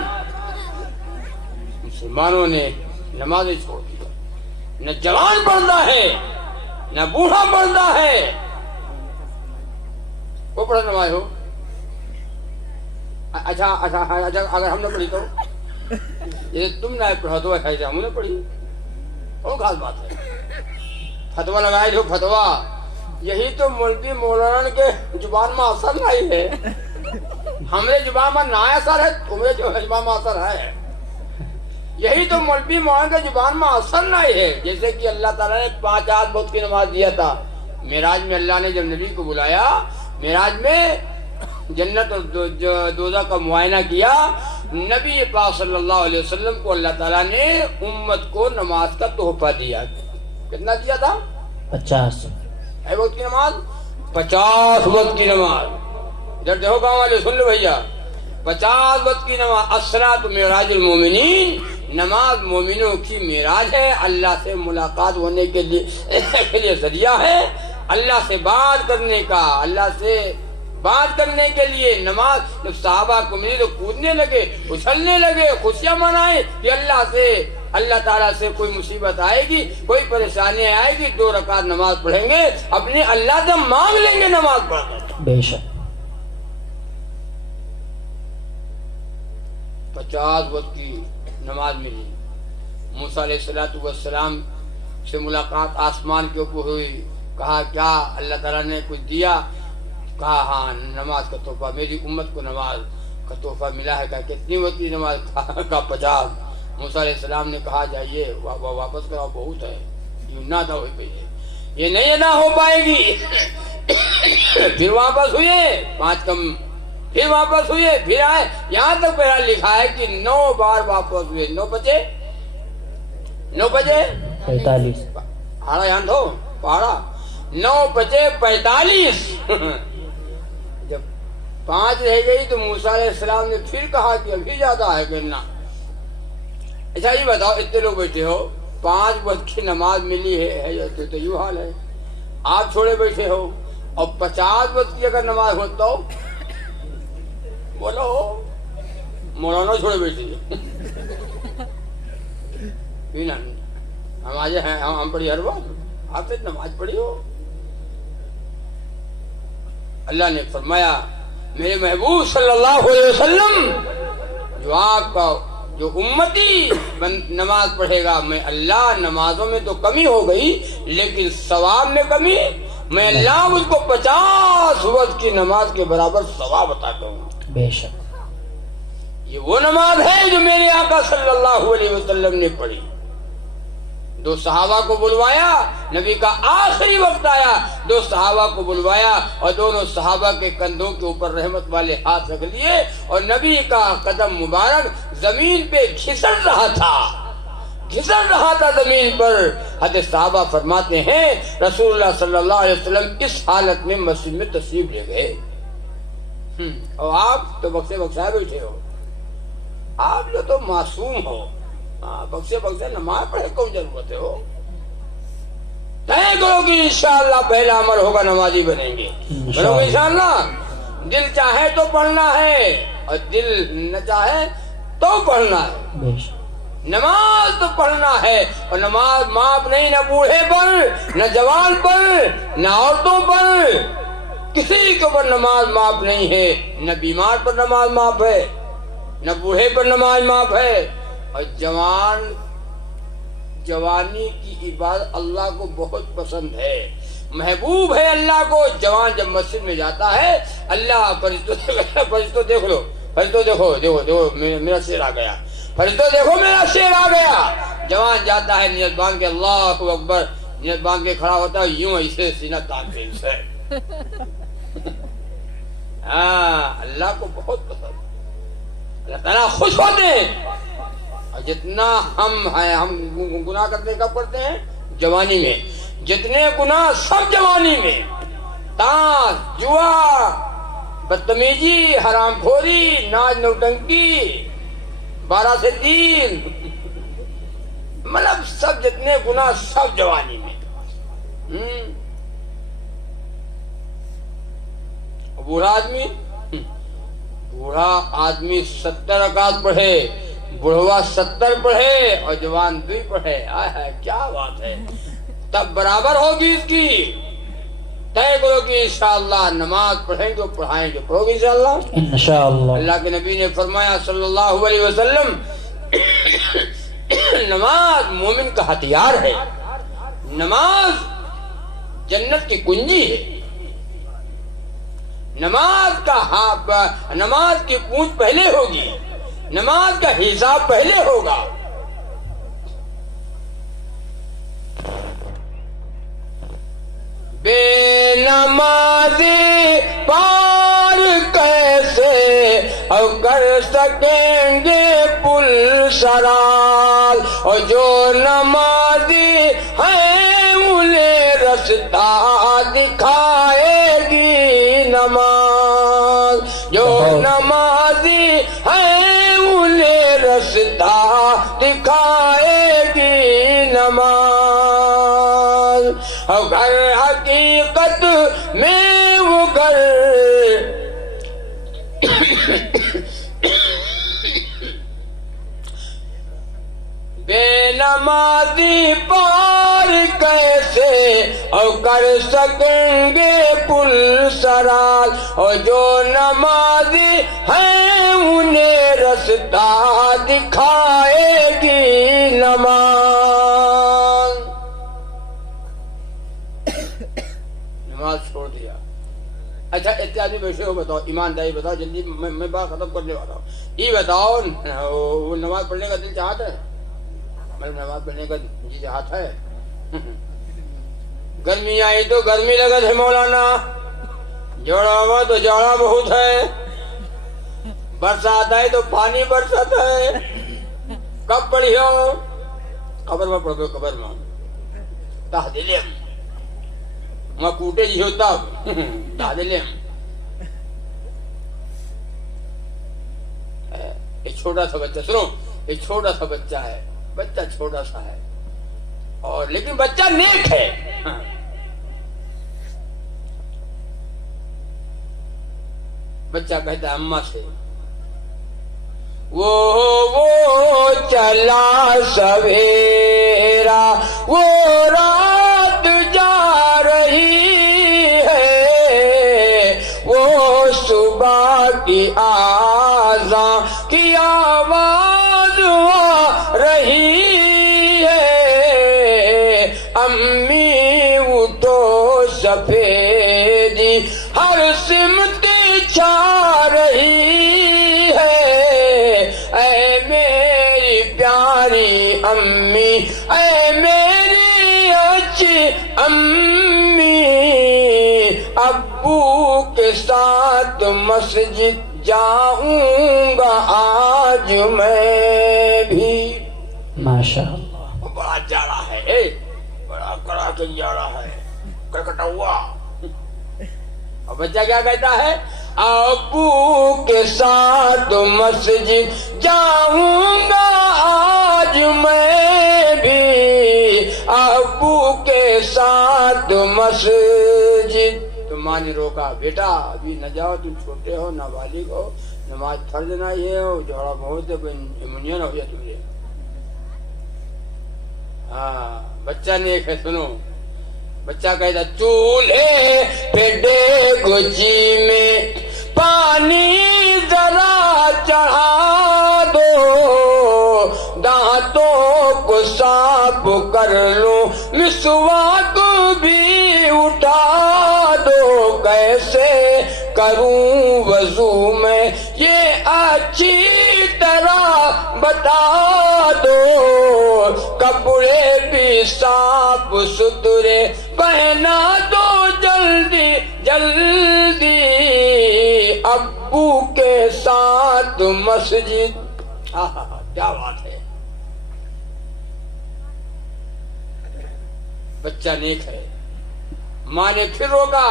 مسلمانوں نے نمازیں چھوڑ دی، نہ جوان پڑھتا ہے نہ بوڑھا پڑھتا ہے۔ وہ پڑھا نماز ہو؟ اچھا اگر ہم نے پڑھی تو یہ تم نہ پڑھا تو ایسے ہم نے پڑھی، اور خاص بات ہے۔ فتوا لگائے جو فتوا، یہی تو مولوی مولانا کے زبان میں اثر نہیں ہے، ہمارے زبان میں نہ اثر ہے، تمہارے زبان میں اثر ہے۔ یہی تو مولوی مولانا کے زبان میں اثر نہیں ہے۔ جیسے کہ اللہ تعالیٰ نے 5 وقت کی نماز دیا تھا، معراج میں اللہ نے جب نبی کو بلایا، معراج میں جنت اور دوزخ کا معائنہ کیا، نبی پاک صلی اللہ علیہ وسلم کو اللہ تعالیٰ نے امت کو نماز کا تحفہ دیا۔ کتنا دیا تھا؟ 50 وقت کی نماز، 50 وقت کی نماز۔ ادھر دیکھو گاؤں والے سن لو بھیا، 50 وقت کی نماز۔ الصلاۃ معراج المومنین، نماز مومنوں کی معراج ہے، اللہ سے ملاقات ہونے کے لیے ذریعہ ہے، اللہ سے بات کرنے کا، اللہ سے بات کرنے کے لیے نماز۔ جب صحابہ کو ملی تو کودنے لگے، اچھلنے لگے، خوشیاں منائے کہ اللہ تعالیٰ سے کوئی مصیبت آئے گی، کوئی پریشانی آئے گی، 2 رکعت نماز پڑھیں گے، اپنے اللہ سے مانگ لیں گے نماز پڑھ کر۔ بے شک 50 وقت کی نماز ملی۔ موسیٰ علیہ السلام سے ملاقات آسمان کے اوپر ہوئی، کہا کیا اللہ تعالیٰ نے کچھ دیا؟ کہا ہاں نماز کا تحفہ، میری امت کو نماز کا تحفہ ملا ہے۔ کہا کتنی وقت کی نماز؟ کا 50۔ موسیٰ علیہ السلام نے کہا جائیے واپس کراؤ، بہت ہے، یوں نہ ادا ہو پائے، یہ نہیں ادا ہو پائے گی۔ پھر واپس ہوئے 5 کم، پھر واپس ہوئے، پھر آئے، یہاں تک پہلا لکھا ہے کہ 9 بار واپس ہوئے۔ 9 بجے 45 پہاڑا یہاں تو پہاڑا 9 بجے 45۔ جب 5 رہ گئی تو موسیٰ علیہ السلام نے پھر کہا کہ ابھی زیادہ ہے کرنا۔ اچھا یہ بتاؤ، اتنے لوگ بیٹھے ہو، 5 وقت کی نماز ملی ہے تو یوں حال ہے، آپ چھوڑے بیٹھے ہو، اور 50 وقت کی اگر نماز ہوتا ہو، بولو مولانا چھوڑے بیٹھے نماز ہیں، ہم پڑھی ہر بات، آپ نے نماز پڑھی ہو۔ اللہ نے فرمایا میرے محبوب صلی اللہ علیہ وسلم، جو آپ کا جو امتی نماز پڑھے گا، میں اللہ نمازوں میں تو کمی ہو گئی لیکن ثواب میں کمی، میں اللہ اس کو 50 وقت کی نماز کے برابر ثواب بتاتا ہوں۔ بے شک یہ وہ نماز ہے جو میرے آقا صلی اللہ علیہ وسلم نے پڑھی۔ 2 صحابہ کو بلوایا، نبی کا آخری وقت آیا، 2 صحابہ کو بلوایا اور دونوں صحابہ کے کندھوں کے اوپر رحمت والے ہاتھ رکھ لیے، اور نبی کا قدم مبارک زمین پہ گھسڑ رہا تھا زمین پر۔ حضرت صحابہ فرماتے ہیں رسول اللہ صلی اللہ علیہ وسلم اس حالت میں مسجد میں تشریف لے گئے، اور آپ تو بخشے بخشائے بیٹھے ہو، آپ جو تو معصوم ہو، بخشے نماز پڑھے کون ضرورت ہے؟ ہو طے کرو کہ انشاءاللہ پہلا عمل ہوگا نمازی بنیں گے، بنو گے انشاءاللہ؟ دل چاہے تو پڑھنا ہے اور دل نہ چاہے تو پڑھنا ہے. بے شک. نماز تو پڑھنا ہے اور نماز معاف نہیں نہ بوڑھے پر نہ جوان پر نہ عورتوں پر. کسی کے اوپر نماز معاف نہیں ہے. نہ بیمار پر نماز معاف ہے نہ بوڑھے پر نماز معاف ہے. اور جوانی کی عبادت اللہ کو بہت پسند ہے, محبوب ہے اللہ کو. جوان جب مسجد میں جاتا ہے اللہ فرشتوں دیکھ لو, فرشتوں دیکھو میرا شیر آ گیا, فرشتوں دیکھو میرا شیر آ گیا. جوان جاتا ہے نیت باندھ کے اللہ اکبر نیت باندھ کے کھڑا ہوتا ہے, یوں ایسے سینہ تان کے اسے. ہاں اللہ کو بہت پسند, اللہ تعالیٰ خوش ہوتے ہیں. اور جتنا ہم گناہ کرتے کب کرتے ہیں؟ جوانی میں. جتنے گناہ سب جوانی میں. تاش, جوا, بدتمیزی, حرام خوری, ناچ نوٹنکی, 12 سے 3, مطلب سب جتنے گناہ سب جوانی میں. بوڑھا آدمی 70 رکعت پڑھے, بڑھوا 70 پڑھے اور جوان 2 پڑھے. کیا بات ہے, تب برابر ہوگی اس کی. طے کرو کہ انشاءاللہ نماز پڑھیں گے پڑھائیں گے. پڑھو گے انشاءاللہ. انشاءاللہ. اللہ کے نبی نے فرمایا صلی اللہ علیہ وسلم, نماز مومن کا ہتھیار ہے. نماز جنت کی کنجی ہے. نماز کی پونچھ پہلے ہوگی, نماز کا حساب پہلے ہوگا. بے نمازی پار کیسے اور کر سکیں گے پل سرال, اور جو نمازی ہے انہیں رستہ دکھائے گی نماز. جو نمازی ہے انہیں رستہ دکھائے گی نماز. اور گھر حقیقت میں وہ گھر بے نمازی پار کیسے اور کر سکیں گے پل سرال, اور جو نمازی ہیں انہیں رستہ دکھائے گی نماز. نماز چھوڑ دیا. اچھا اتیادی بیٹھے ہو, بتاؤ ایمانداری بتاؤ جلدی, میں بات ختم کرنے والا ہوں. یہ بتاؤ وہ نماز پڑھنے کا دل چاہتا ہے؟ مطلب نماز پڑھنے کا جی چاہتا ہے. گرمی آئی تو گرمی لگت ہے مولانا, جوڑا ہوا تو جوڑا بہت ہے, برسات آئی تو پانی برسات ہے. کب پڑھی ہو؟ قبر میں پڑھ دو, قبر میں تحدلیم میں کوٹے جی ہوتا تحدلیم. ایک چھوٹا سا بچہ, سنو, ایک چھوٹا سا بچہ ہے, بچہ چھوٹا سا ہے اور لیکن بچہ نیک ہے. بچہ کہتا ہے اماں سے, وہ چلا سویرا وہ رات جا رہی ہے, وہ صبح کی آذان کی آواز آ رہی ہے. امی اٹھو سفیدی ہر سمت چھا رہی ہے. اے میری پیاری امی, اے میری اچھی امی, ابو کے ساتھ مسجد جاؤں گا آج میں بھی. ماشاءاللہ. بڑا جاڑا ہے, بڑا کڑا کے جاڑا ہے, کرکٹا ہوا. اور بچہ کیا کہتا ہے؟ ابو کے ساتھ مسجد جاؤں گا آج میں بھی, ابو کے ساتھ مسجد. تو ماں نے روکا، بیٹا ابھی نہ جاؤ، تم چھوٹے ہو، نابالغ ہو، نماز فرض نہ یہ ہو، جوڑا بہت منیا نہ ہو جائے تمہیں۔ ہاں بچہ نیک ہے، سنو بچہ کہتا چولہے پہ دیگچی میں پانی ذرا چڑھا دو، دانتوں کو صاف کر لوں، مسواک بھی اٹھا دو، کیسے کروں وضو میں یہ اچھی طرح بتا دو، کپڑے بھی صاف ستھرے پہنا دو، جلدی جلدی ابو کے ساتھ مسجد۔ کیا بات ہے، بچہ نیک ہے۔ ماں نے پھر روکا،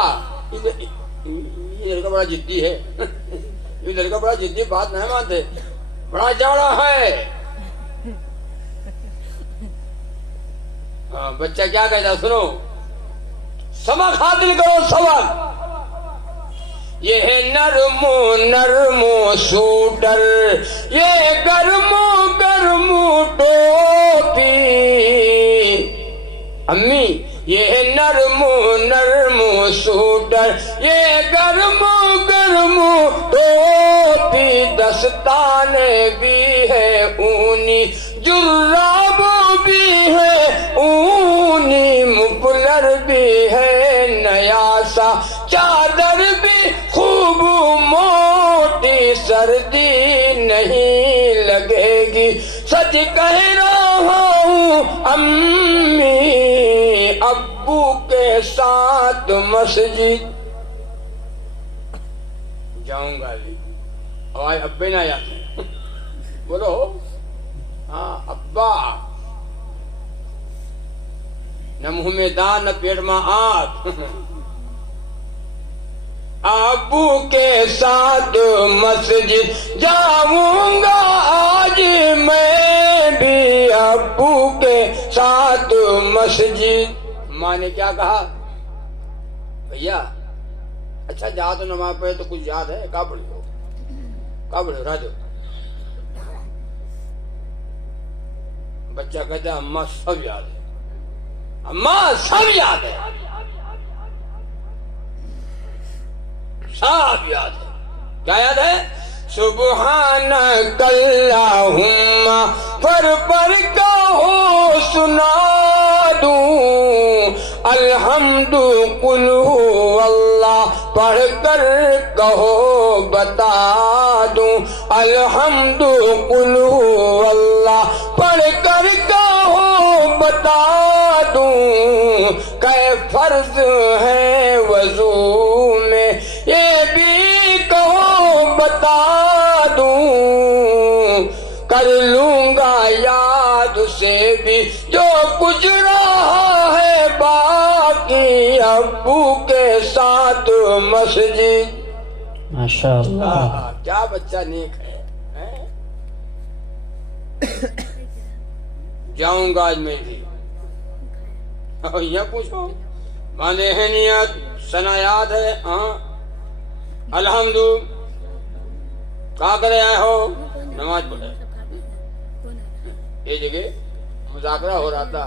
یہ لڑکا بڑا جدی ہے، یہ لڑکا بڑا جدی، بات نہیں مانتے، بڑا چوڑا ہے۔ بچہ کیا کہتا سنو، سبق حاصل کرو، سبق۔ یہ ہے نرمو نرمو سوٹر، یہ گرمو گرمو ٹوپی، امی یہ ہے نرمو نرمو سوٹر، یہ گرمو گرمو ٹوپی، دستانے بھی ہے اونی، جراب بھی ہے اونی، مفلر بھی ہے نیا سا، چادر بھی خوب موٹی، سردی نہیں لگے گی، سچ کہہ رہا ہوں امی، ابو کے ساتھ مسجد جاؤں گا۔ آواز ابے نہ یاد بولو، ہاں ابا، نہ منہ میں دان نہ پیٹ میں آگ، ابو کے ساتھ مسجد جاؤں گا آج میں بھی، ابو کے ساتھ مسجد۔ ماں نے کیا کہا، بھیا اچھا جا تو نماز پڑھے تو کچھ یاد ہے، کہاں پڑھی ہو، کہاں پڑھی ہو راجو؟ بچہ کہتا ہے اماں سب یاد ہے، اماں سب یاد ہے، سب یاد ہے۔ کیا یاد ہے؟ سبحانک اللہم پر کہو سنا دوں، الحمد قل ہو اللہ پڑھ کر کہو بتا دوں، الحمد قل ہو اللہ پڑھ کر کہو بتا دوں، کہ فرض ہے وضو میں یہ بھی کہو بتا دوں، کر لوں گا یاد سے بھی جو کچھ رہا ہے باقی، ابو کے ساتھ مسجد۔ ماشاءاللہ، کیا بچہ نیک ہے۔ جاؤں گا آج میں بھی، یہ پوچھو باندھے ہیں نیت، سنا یاد ہے، ہاں الحمد کہاں کرے آئے ہو، نماز پڑھے۔ یہ جگہ مذاکرہ ہو رہا تھا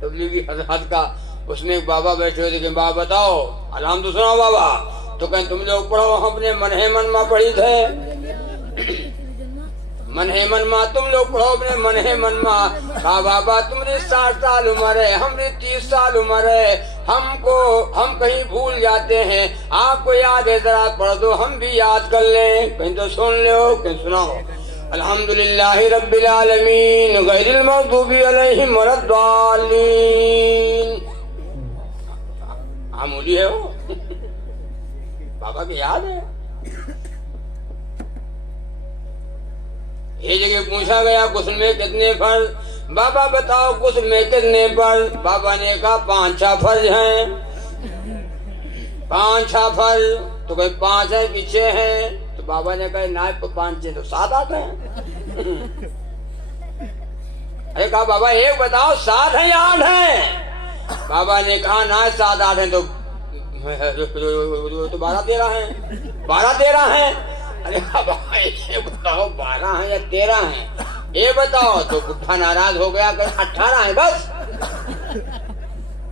تبلیغی حضرات کا، اس میں ایک بابا بیٹھے ہوئے تھے کہ بابا بتاؤ الحمد سناؤ بابا، تو کہیں تم لوگ پڑھو، ہم اپنے من ہے من ماں پڑھی تھے، من ہے من ماں تم لوگ پڑھو اپنے من ہے من ماں۔ کہا بابا تمہاری 60 سال عمر ہے، ہماری 30 سال عمر ہے، ہم کہیں بھول جاتے ہیں، آپ کو یاد ہے ذرا پڑھ دو ہم بھی یاد کر لیں، کہیں تو سن لو کہیں سناؤ۔ الحمدللہ رب العالمین غیر المغضوب علیہم ولا الضالین۔ معمولی ہے وہ، بابا کی یاد ہے۔ یہ جگہ پوچھا گیا غسل میں کتنے فرض، بابا بتاؤ غسل میں کتنے فرض، بابا نے کہا 5-6 فرض ہیں، 5-6 فرض، تو کوئی 5 ہے پیچھے ہیں، تو بابا نے کہا نائب کو 5 تو 7 آتے ہیں۔ ارے کہا بابا ایک بتاؤ 7 ہیں یا 8 ہیں، بابا نے کہا نہ 7-8 ہیں، تو تو 12-13 ہیں, 12-13 ہیں. ارے یہ بتاؤ 12 ہیں یا 13 ہیں, یہ بتاؤ. تو بڈھا ناراض ہو گیا کہ 18 ہیں بس.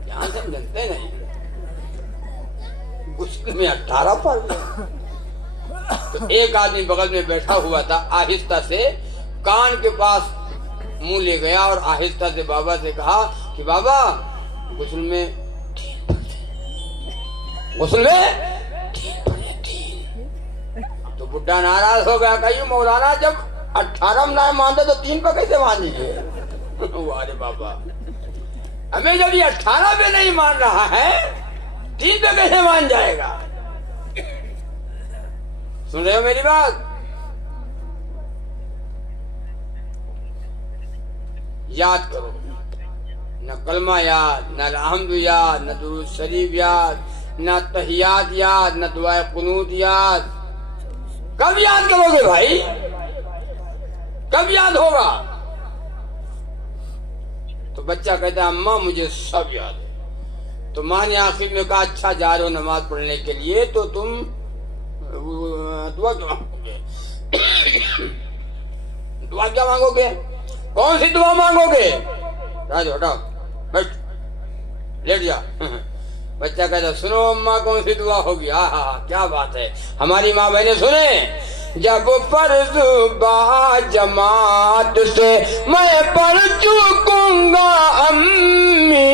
یہاں سے جانتے نہیں, گسل میں 18 پڑ گئے. تو ایک آدمی بغل میں بیٹھا ہوا تھا, آہستہ سے کان کے پاس منہ لے گیا اور آہستہ سے بابا سے کہا کہ بابا غسل میں 3 پڑھتے, غسل میں 3 پڑھتے. تو بڈھا ناراض ہو گیا, کہیے مولانا جب 18 میں نہ مانتے تو 3 پہ کیسے مان لیجیے. ارے بابا ہمیں جب یہ 18 پہ نہیں مان رہا ہے 3 پہ کیسے مان جائے گا. سن رہے ہو میری بات؟ یاد کرو, نہ کلمہ یاد, نہ الحمد یاد, نہ درود شریف یاد, نہ تحیات یاد, نہ دعائے قنوت یاد. کب یاد کرو گے بھائی, کب یاد ہوگا؟ تو بچہ کہتا ہے اماں مجھے سب یاد ہے. تو ماں نے آخر میں کہا اچھا جا رہے ہو نماز پڑھنے کے لیے تو تم دعا کیا مانگو گے؟ دعا کیا مانگو گے؟ کون سی دعا مانگو گے؟ راجو ہٹاؤ, بیٹھ, لیٹ جا. بچہ کہتا سنو اماں کون سی دعا ہوگی. ہاں کیا بات ہے, ہماری ماں بہنیں سنیں. جب فرض با جماعت سے میں پڑھ چکوں گا امی,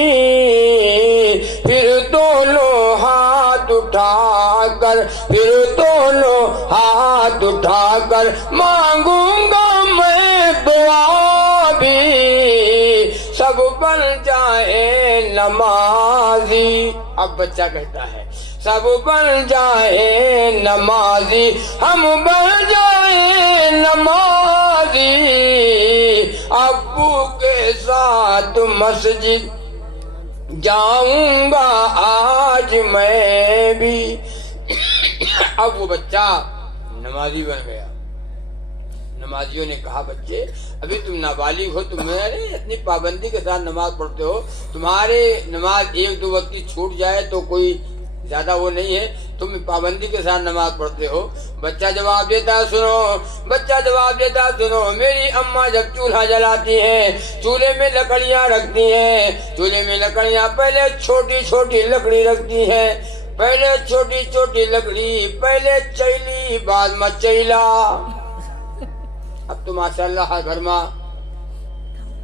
پھر دونوں ہاتھ اٹھا کر, پھر دونوں ہاتھ اٹھا کر مانگوں گا میں دعا بھی, سب بن جائے نمازی. اب بچہ کہتا ہے سب بن جائے نمازی, ہم بن جائے نمازی, ابو کے ساتھ مسجد جاؤں گا آج میں بھی. اب وہ بچہ نمازی بن گیا. نمازیوں نے کہا بچے ابھی تم نابالغ ہو, تم اتنی پابندی کے ساتھ نماز پڑھتے ہو, تمہارے نماز 1-2 وقت کی چھوٹ جائے تو کوئی زیادہ وہ نہیں ہے, تم پابندی کے ساتھ نماز پڑھتے ہو. بچہ جواب دیتا سنو, بچہ جواب دیتا سنو, میری اماں جب چولہا جلاتی ہیں چولہے میں لکڑیاں رکھتی ہیں, چولہے میں لکڑیاں پہلے چھوٹی چھوٹی لکڑی رکھتی ہیں, پہلے چھوٹی چھوٹی لکڑی, پہلے چیلی بعد میں چیلا. اب تو ماشاءاللہ ہر گھر میں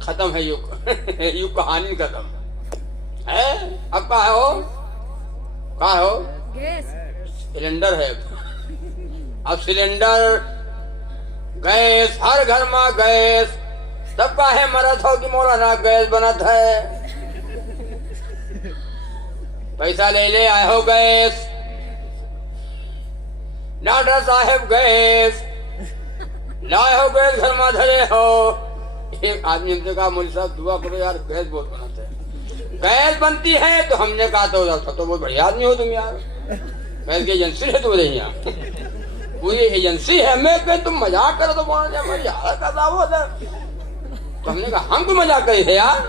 ختم ہے یوں کہانی ختم ہے. اب کہاں ہو, کہاں ہو؟ سلنڈر ہے. اب سلنڈر, گیس, ہر گھر میں گیس. تب کا ہے مرد ہو کہ مولانا گیس بنت ہے, پیسہ لے لے آئے ہو گیس, ڈاکٹر صاحب گیس لائے ہو, گیس گھر میں دھرے ہو. ایک آدمی نے کہا مولوی صاحب دعا کرو یار گیس بہت بنتا ہے. گیس بنتی ہے تو ہم نے کہا تو بہت بڑھیا آدمی ہو تم یار, گیس کی ایجنسی ہے تمہارے یہاں, پوری ایجنسی ہے. میں کہ تم مذاق کرو تو بولنا ہماری حالت کا دعویٰ ہوتا ہے. تو ہم نے کہا ہم کو مذاق کری تھے یار,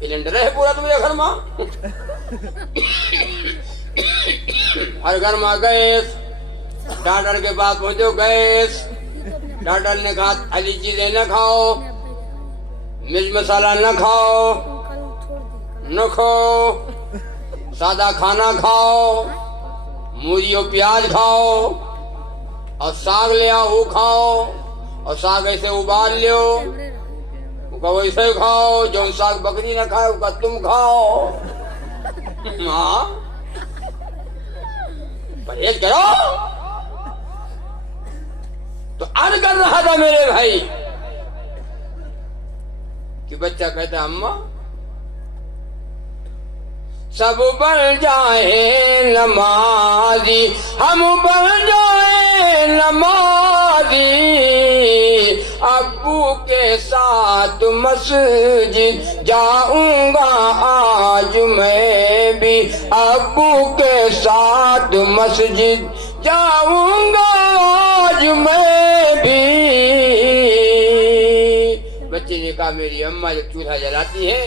سلنڈر ہے پورا تمہارے گھر میں, ہر گھر میں گیس. ڈاکٹر کے پاس پہنچو گیس, ڈاکٹر نے کہا ہری چیزیں نہ کھاؤ, مرچ مسالہ نہ کھاؤ, نہ کھاؤ, سادہ کھانا کھاؤ, مولی اور پیاز کھاؤ, اور ساگ لے آؤ وہ کھاؤ, اور ساگ ایسے ابال لو, ویسے کھاؤ. جو ساگ بکری نہ کھائے وہ تم کھاؤ. ہاں پرہیز کرو. تو عرض کر رہا تھا میرے بھائی کہ بچہ کہتا ہے اماں سب بن جائے نمازی, ہم بن جائے نمازی, ابو کے ساتھ مسجد جاؤں گا آج میں بھی, ابو کے ساتھ مسجد جاؤں گا آج میں بھی. بچے نے کہا میری اماں جب چولہا جلاتی ہے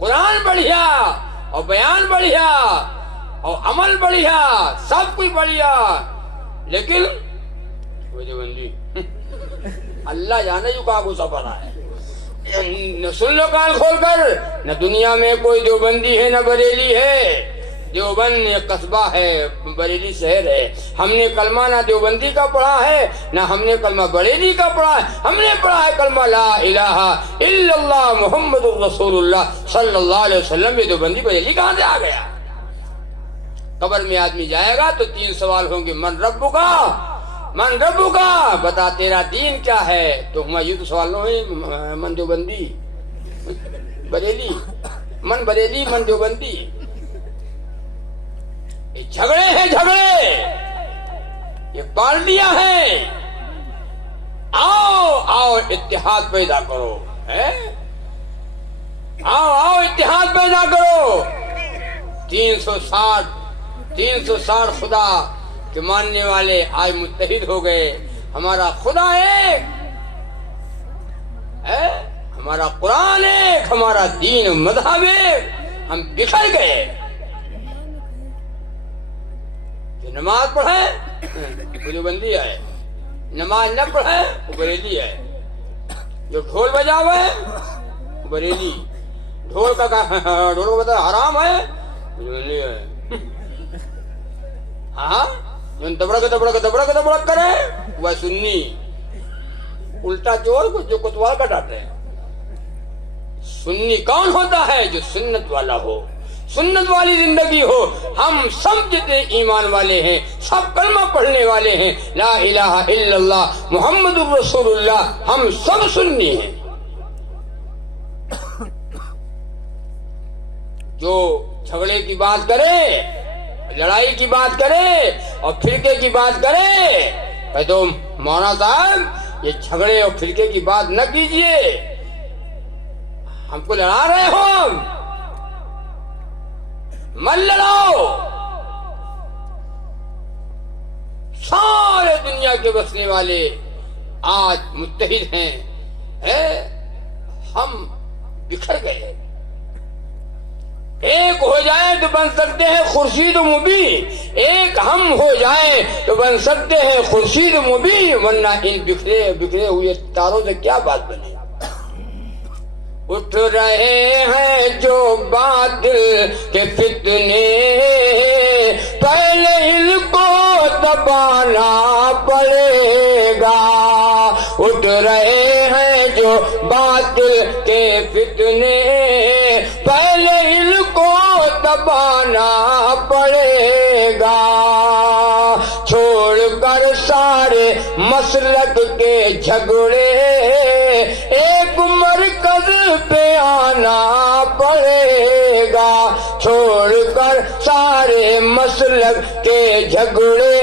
قرآن بڑھیا اور بیان بڑھیا اور عمل بڑھیا، سب کچھ بڑھیا، لیکن وہ دیوبندی اللہ جانے جو کہاں غصہ پڑا ہے۔ سن لو کان کھول کر، نہ دنیا میں کوئی دیوبندی ہے نہ بریلی ہے۔ دیوبند ایک قصبہ ہے، بریلی شہر ہے۔ ہم نے کلمہ نہ دیوبندی کا پڑھا ہے نہ ہم نے کلمہ بریلی کا پڑھا ہے، ہم نے پڑھا ہے کلمہ لا الہ الا اللہ محمد الرسول اللہ صلی اللہ علیہ وسلم۔ یہ دیوبندی بریلی کہاں سے آ گیا؟ قبر میں آدمی جائے گا تو 3 سوال ہوں گے، من ربک من ربک، بتا تیرا دین کیا ہے؟ تو ہمارا یہ تو سوال نہ ہوئے من دیوبندی بریلی، من بریلی من دیوبندی۔ یہ جھگڑے ہیں، جھگڑے، یہ پارٹیاں ہیں۔ آؤ آؤ اتحاد پیدا کرو، آؤ آؤ اتحاد پیدا کرو۔ 360 خدا کے ماننے والے آج متحد ہو گئے۔ ہمارا خدا ایک ہے، ہمارا قرآن ایک، ہمارا دین مذہب ایک، ہم بکھر گئے۔ جو نماز پڑھے وہ دیوبندی ہے، نماز نہ پڑھے وہ بریلی ہے۔ جو ڈھول بجاوے وہ بریلی، ڈھول کو بتا حرام ہے وہ دیوبندی ہے۔ ہاں جو دبڑک کرے وہ سنی، الٹا چور کو جو کوتوال کا ڈانٹے۔ سنی کون ہوتا ہے؟ جو سنت والا ہو، سنت والی زندگی ہو۔ ہم سب جتنے ایمان والے ہیں سب کلمہ پڑھنے والے ہیں، لا الہ الا اللہ محمد الرسول اللہ، ہم سب سنی ہیں۔ جو جھگڑے کی بات کرے، لڑائی کی بات کرے اور فرقے کی بات کرے، کہ تو مولانا صاحب یہ جھگڑے اور فرقے کی بات نہ کیجئے، ہم کو لڑا رہے ہو، مت لڑاؤ۔ سارے دنیا کے بسنے والے آج متحد ہیں، ہم بکھر گئے۔ ایک ہو جائے تو بن سکتے ہیں خورشید و مبین، ایک ہم ہو جائے تو بن سکتے ہیں خورشید و مبین، ورنہ ان بکھرے ہوئے تاروں سے کیا بات بنے۔ اٹھ رہے ہیں جو باطل کے فتنے، پہلے ان کو دبانا پڑے گا۔ اٹھ رہے ہیں جو باطل کے فتنے، پہلے ان کو دبانا پڑے گا۔ چھوڑ کر سارے مسلک کے جھگڑے، ایک مرکز پہ آنا پڑے گا۔ چھوڑ کر سارے مسلک کے جھگڑے،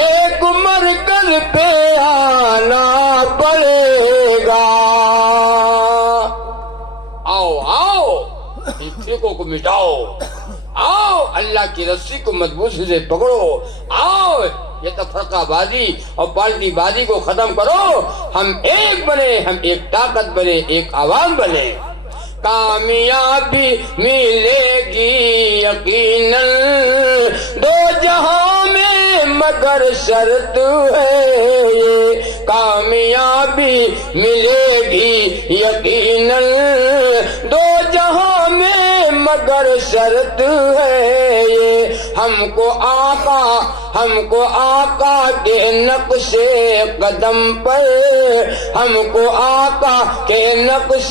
ایک مرکز پہ آنا پڑے گا۔ آؤ آؤ ان فرقوں کو مٹاؤ، آؤ اللہ کی رسی کو مضبوطی سے پکڑو، آؤ یہ تفرقہ بازی اور پالٹی بازی کو ختم کرو۔ ہم ایک بنے، ہم ایک طاقت بنے، ایک آواز بنے۔ کامیابی ملے گی یقیناً دو جہاں میں، مگر شرط ہے یہ، کامیابی ملے گی یقیناً دو جہاں میں، مگر شرط ہے یہ۔ ہم کو آقا کے نقش قدم پر، ہم کو آقا کے نقش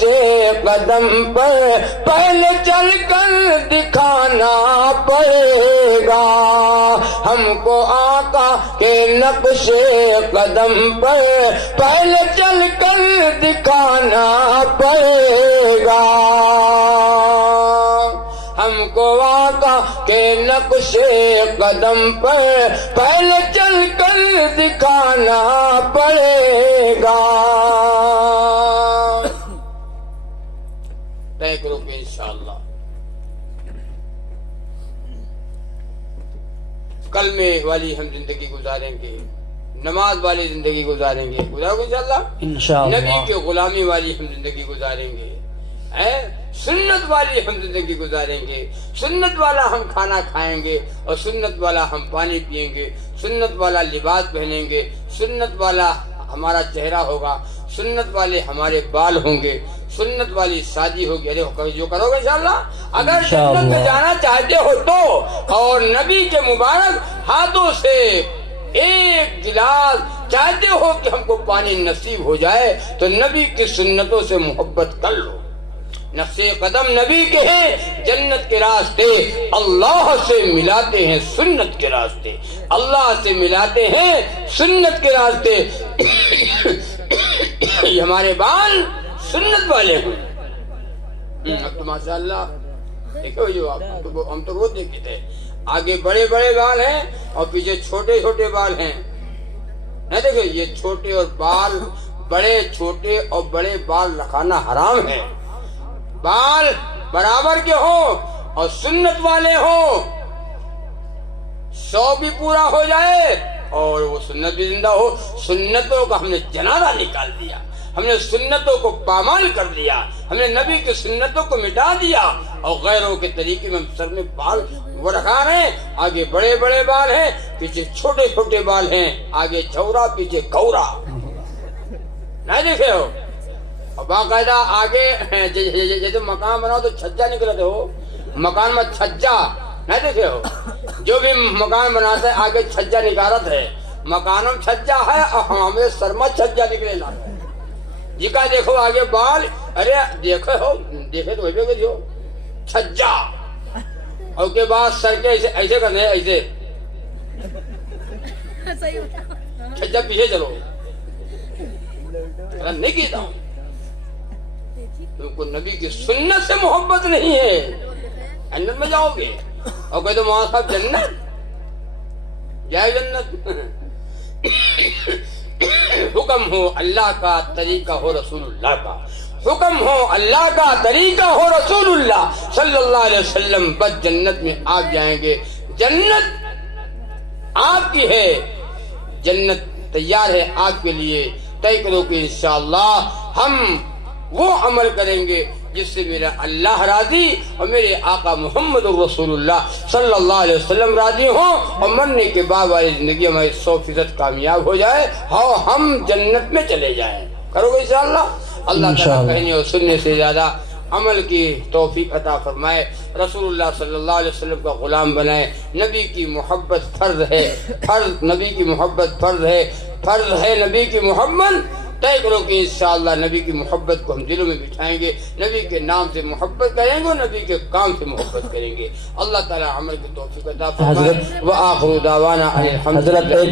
قدم پر پہلے چل کر دکھانا پڑے گا۔ ہم کو آقا کے نقش قدم پر پہلے چل کر دکھانا پڑے گا۔ ہم کو آقا کے نقش قدم پر پہلے چل کر دکھانا پڑے گا۔ طے کرو کہ انشاءاللہ کلمے والی ہم زندگی گزاریں گے، نماز والی زندگی گزاریں گے، گزارو گے انشاءاللہ، نبی کے غلامی والی ہم زندگی گزاریں گے۔ سنت والی ہم زندگی گزاریں گے، سنت والا ہم کھانا کھائیں گے، اور سنت والا ہم پانی پیئیں گے، سنت والا لباس پہنیں گے، سنت والا ہمارا چہرہ ہوگا، سنت والے ہمارے بال ہوں گے، سنت والی شادی ہوگی۔ ارے جو کرو گے انشاءاللہ، اگر جنت میں جانا چاہتے ہو تو، اور نبی کے مبارک ہاتھوں سے ایک گلاس چاہتے ہو کہ ہم کو پانی نصیب ہو جائے، تو نبی کی سنتوں سے محبت کر لو۔ نقش قدم نبی کے ہیں، جنت کے راستے اللہ سے ملاتے ہیں سنت کے راستے، اللہ سے ملاتے ہیں سنت کے راستے۔ یہ ہمارے بال سنت والے ہیں۔ اب تو ماشاءاللہ دیکھو، جو ہم تو وہ دیکھتے تھے، آگے بڑے بڑے بال ہیں اور پیچھے چھوٹے چھوٹے بال ہیں۔ نہ دیکھو، یہ چھوٹے اور بال، بڑے چھوٹے اور بڑے بال رکھانا حرام ہے۔ بال برابر کے ہوں اور سنت والے ہوں، 100 بھی پورا ہو جائے اور وہ سنت بھی زندہ ہو۔ سنتوں کا ہم نے جنازہ نکال دیا، ہم نے سنتوں کو پامال کر دیا، ہم نے نبی کی سنتوں کو مٹا دیا، اور غیروں کے طریقے میں ہم سر میں بال وہ رکھا رہے ہیں۔ آگے بڑے بڑے بال ہیں، پیچھے چھوٹے چھوٹے بال ہیں، آگے چھورا پیچھے کورا، نہ دیکھے ہو؟ اور باقاعدہ آگے جیسے مکان بناؤ تو چھجا نکلتے ہو، مکان میں چھجا نہ دیکھے ہو؟ جو بھی مکان بناتا ہے آگے چھجا نکالت ہے، مکانوں میں چھجا ہے اور ہمیں سر میں چھجا نکلے نا جی کا دیکھو آگے بال، ارے دیکھے ہو، دیکھے تو وہی ہو چھجا، اور کے بعد سر کے ایسے کرنے ہیں، ایسے چھجا پیچھے چلو، نہیں کہتا ہوں تم کو نبی کی سنت سے محبت نہیں ہے، جنت میں جاؤ گے؟ اور کہتے مولانا صاحب جنت جائے جنت؟ حکم ہو اللہ کا، طریقہ ہو رسول اللہ کا، حکم ہو اللہ کا، طریقہ ہو رسول اللہ صلی اللہ علیہ وسلم، بس جنت میں آپ جائیں گے۔ جنت آپ کی ہے، جنت تیار ہے آپ کے لیے۔ طے کرو کہ انشاءاللہ ہم وہ عمل کریں گے جس سے میرا اللہ راضی اور میرے آقا محمد رسول اللہ صلی اللہ علیہ وسلم راضی ہوں، اور مرنے کے بعد والی زندگی ہماری 100% کامیاب ہو جائے، اور ہم جنت میں چلے جائیں۔ کرو گے انشاءاللہ؟ اللہ تعالیٰ کہنے اور سننے سے زیادہ عمل کی توفیق عطا فرمائے، رسول اللہ صلی اللہ علیہ وسلم کا غلام بنائے۔ نبی کی محبت فرض ہے، فرض نبی کی محبت فرض ہے، فرض ہے نبی کی محبت۔ طے کرو کہ انشاءاللہ نبی کی محبت کو ہم دلوں میں بٹھائیں گے، نبی کے نام سے محبت کریں گے اور نبی کے کام سے محبت کریں گے۔ اللہ تعالیٰ عمل کی توفیق عطا فرمائے۔ وآخر دعوانا الحمدللہ۔